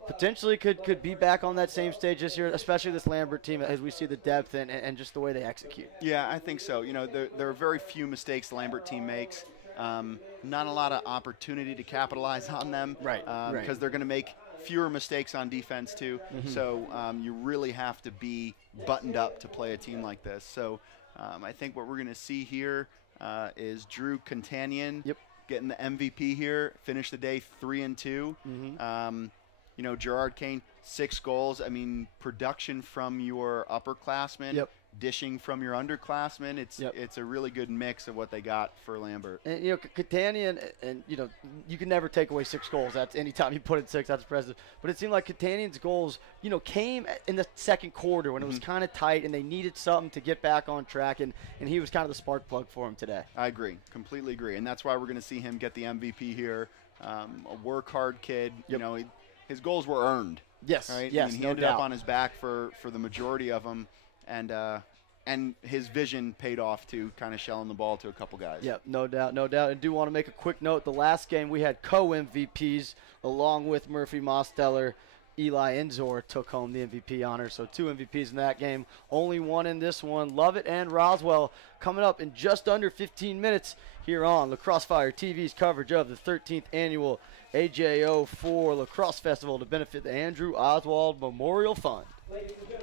potentially could be back on that same stage this year, especially this Lambert team, as we see the depth and just the way they execute. Yeah, I think so. You know, there are very few mistakes the Lambert team makes. Not a lot of opportunity to capitalize on them. Right. Because they're going to make fewer mistakes on defense too. So you really have to be buttoned up to play a team like this. So I think what we're going to see here is Drew Catanian getting the MVP here, finish the day 3-2. You know, Gerard Kane, 6 goals. I mean, production from your upperclassmen, dishing from your underclassmen. It's a really good mix of what they got for Lambert. And, you know, Catanian, and, you know, you can never take away 6 goals. That's anytime you put in 6, that's impressive. But it seemed like Catanian's goals, you know, came in the second quarter when it was kind of tight and they needed something to get back on track, and he was kind of the spark plug for him today. I agree. Completely agree. And that's why we're going to see him get the MVP here. A work-hard kid. You know, his goals were earned. Yes, right? yes, I mean, he no ended doubt. up on his back for the majority of them, and his vision paid off to kind of shelling the ball to a couple guys. Yep, no doubt, no doubt. I do want to make a quick note. The last game we had co-MVPs along with Murphy Mosteller. Eli Enzor took home the MVP honor, so 2 MVPs in that game. Only 1 in this one. Lovett and Roswell coming up in just under 15 minutes here on La Crossefire TV's coverage of the 13th annual AJO4 Lacrosse Festival to benefit the Andrew Oswald Memorial Fund. Ladies and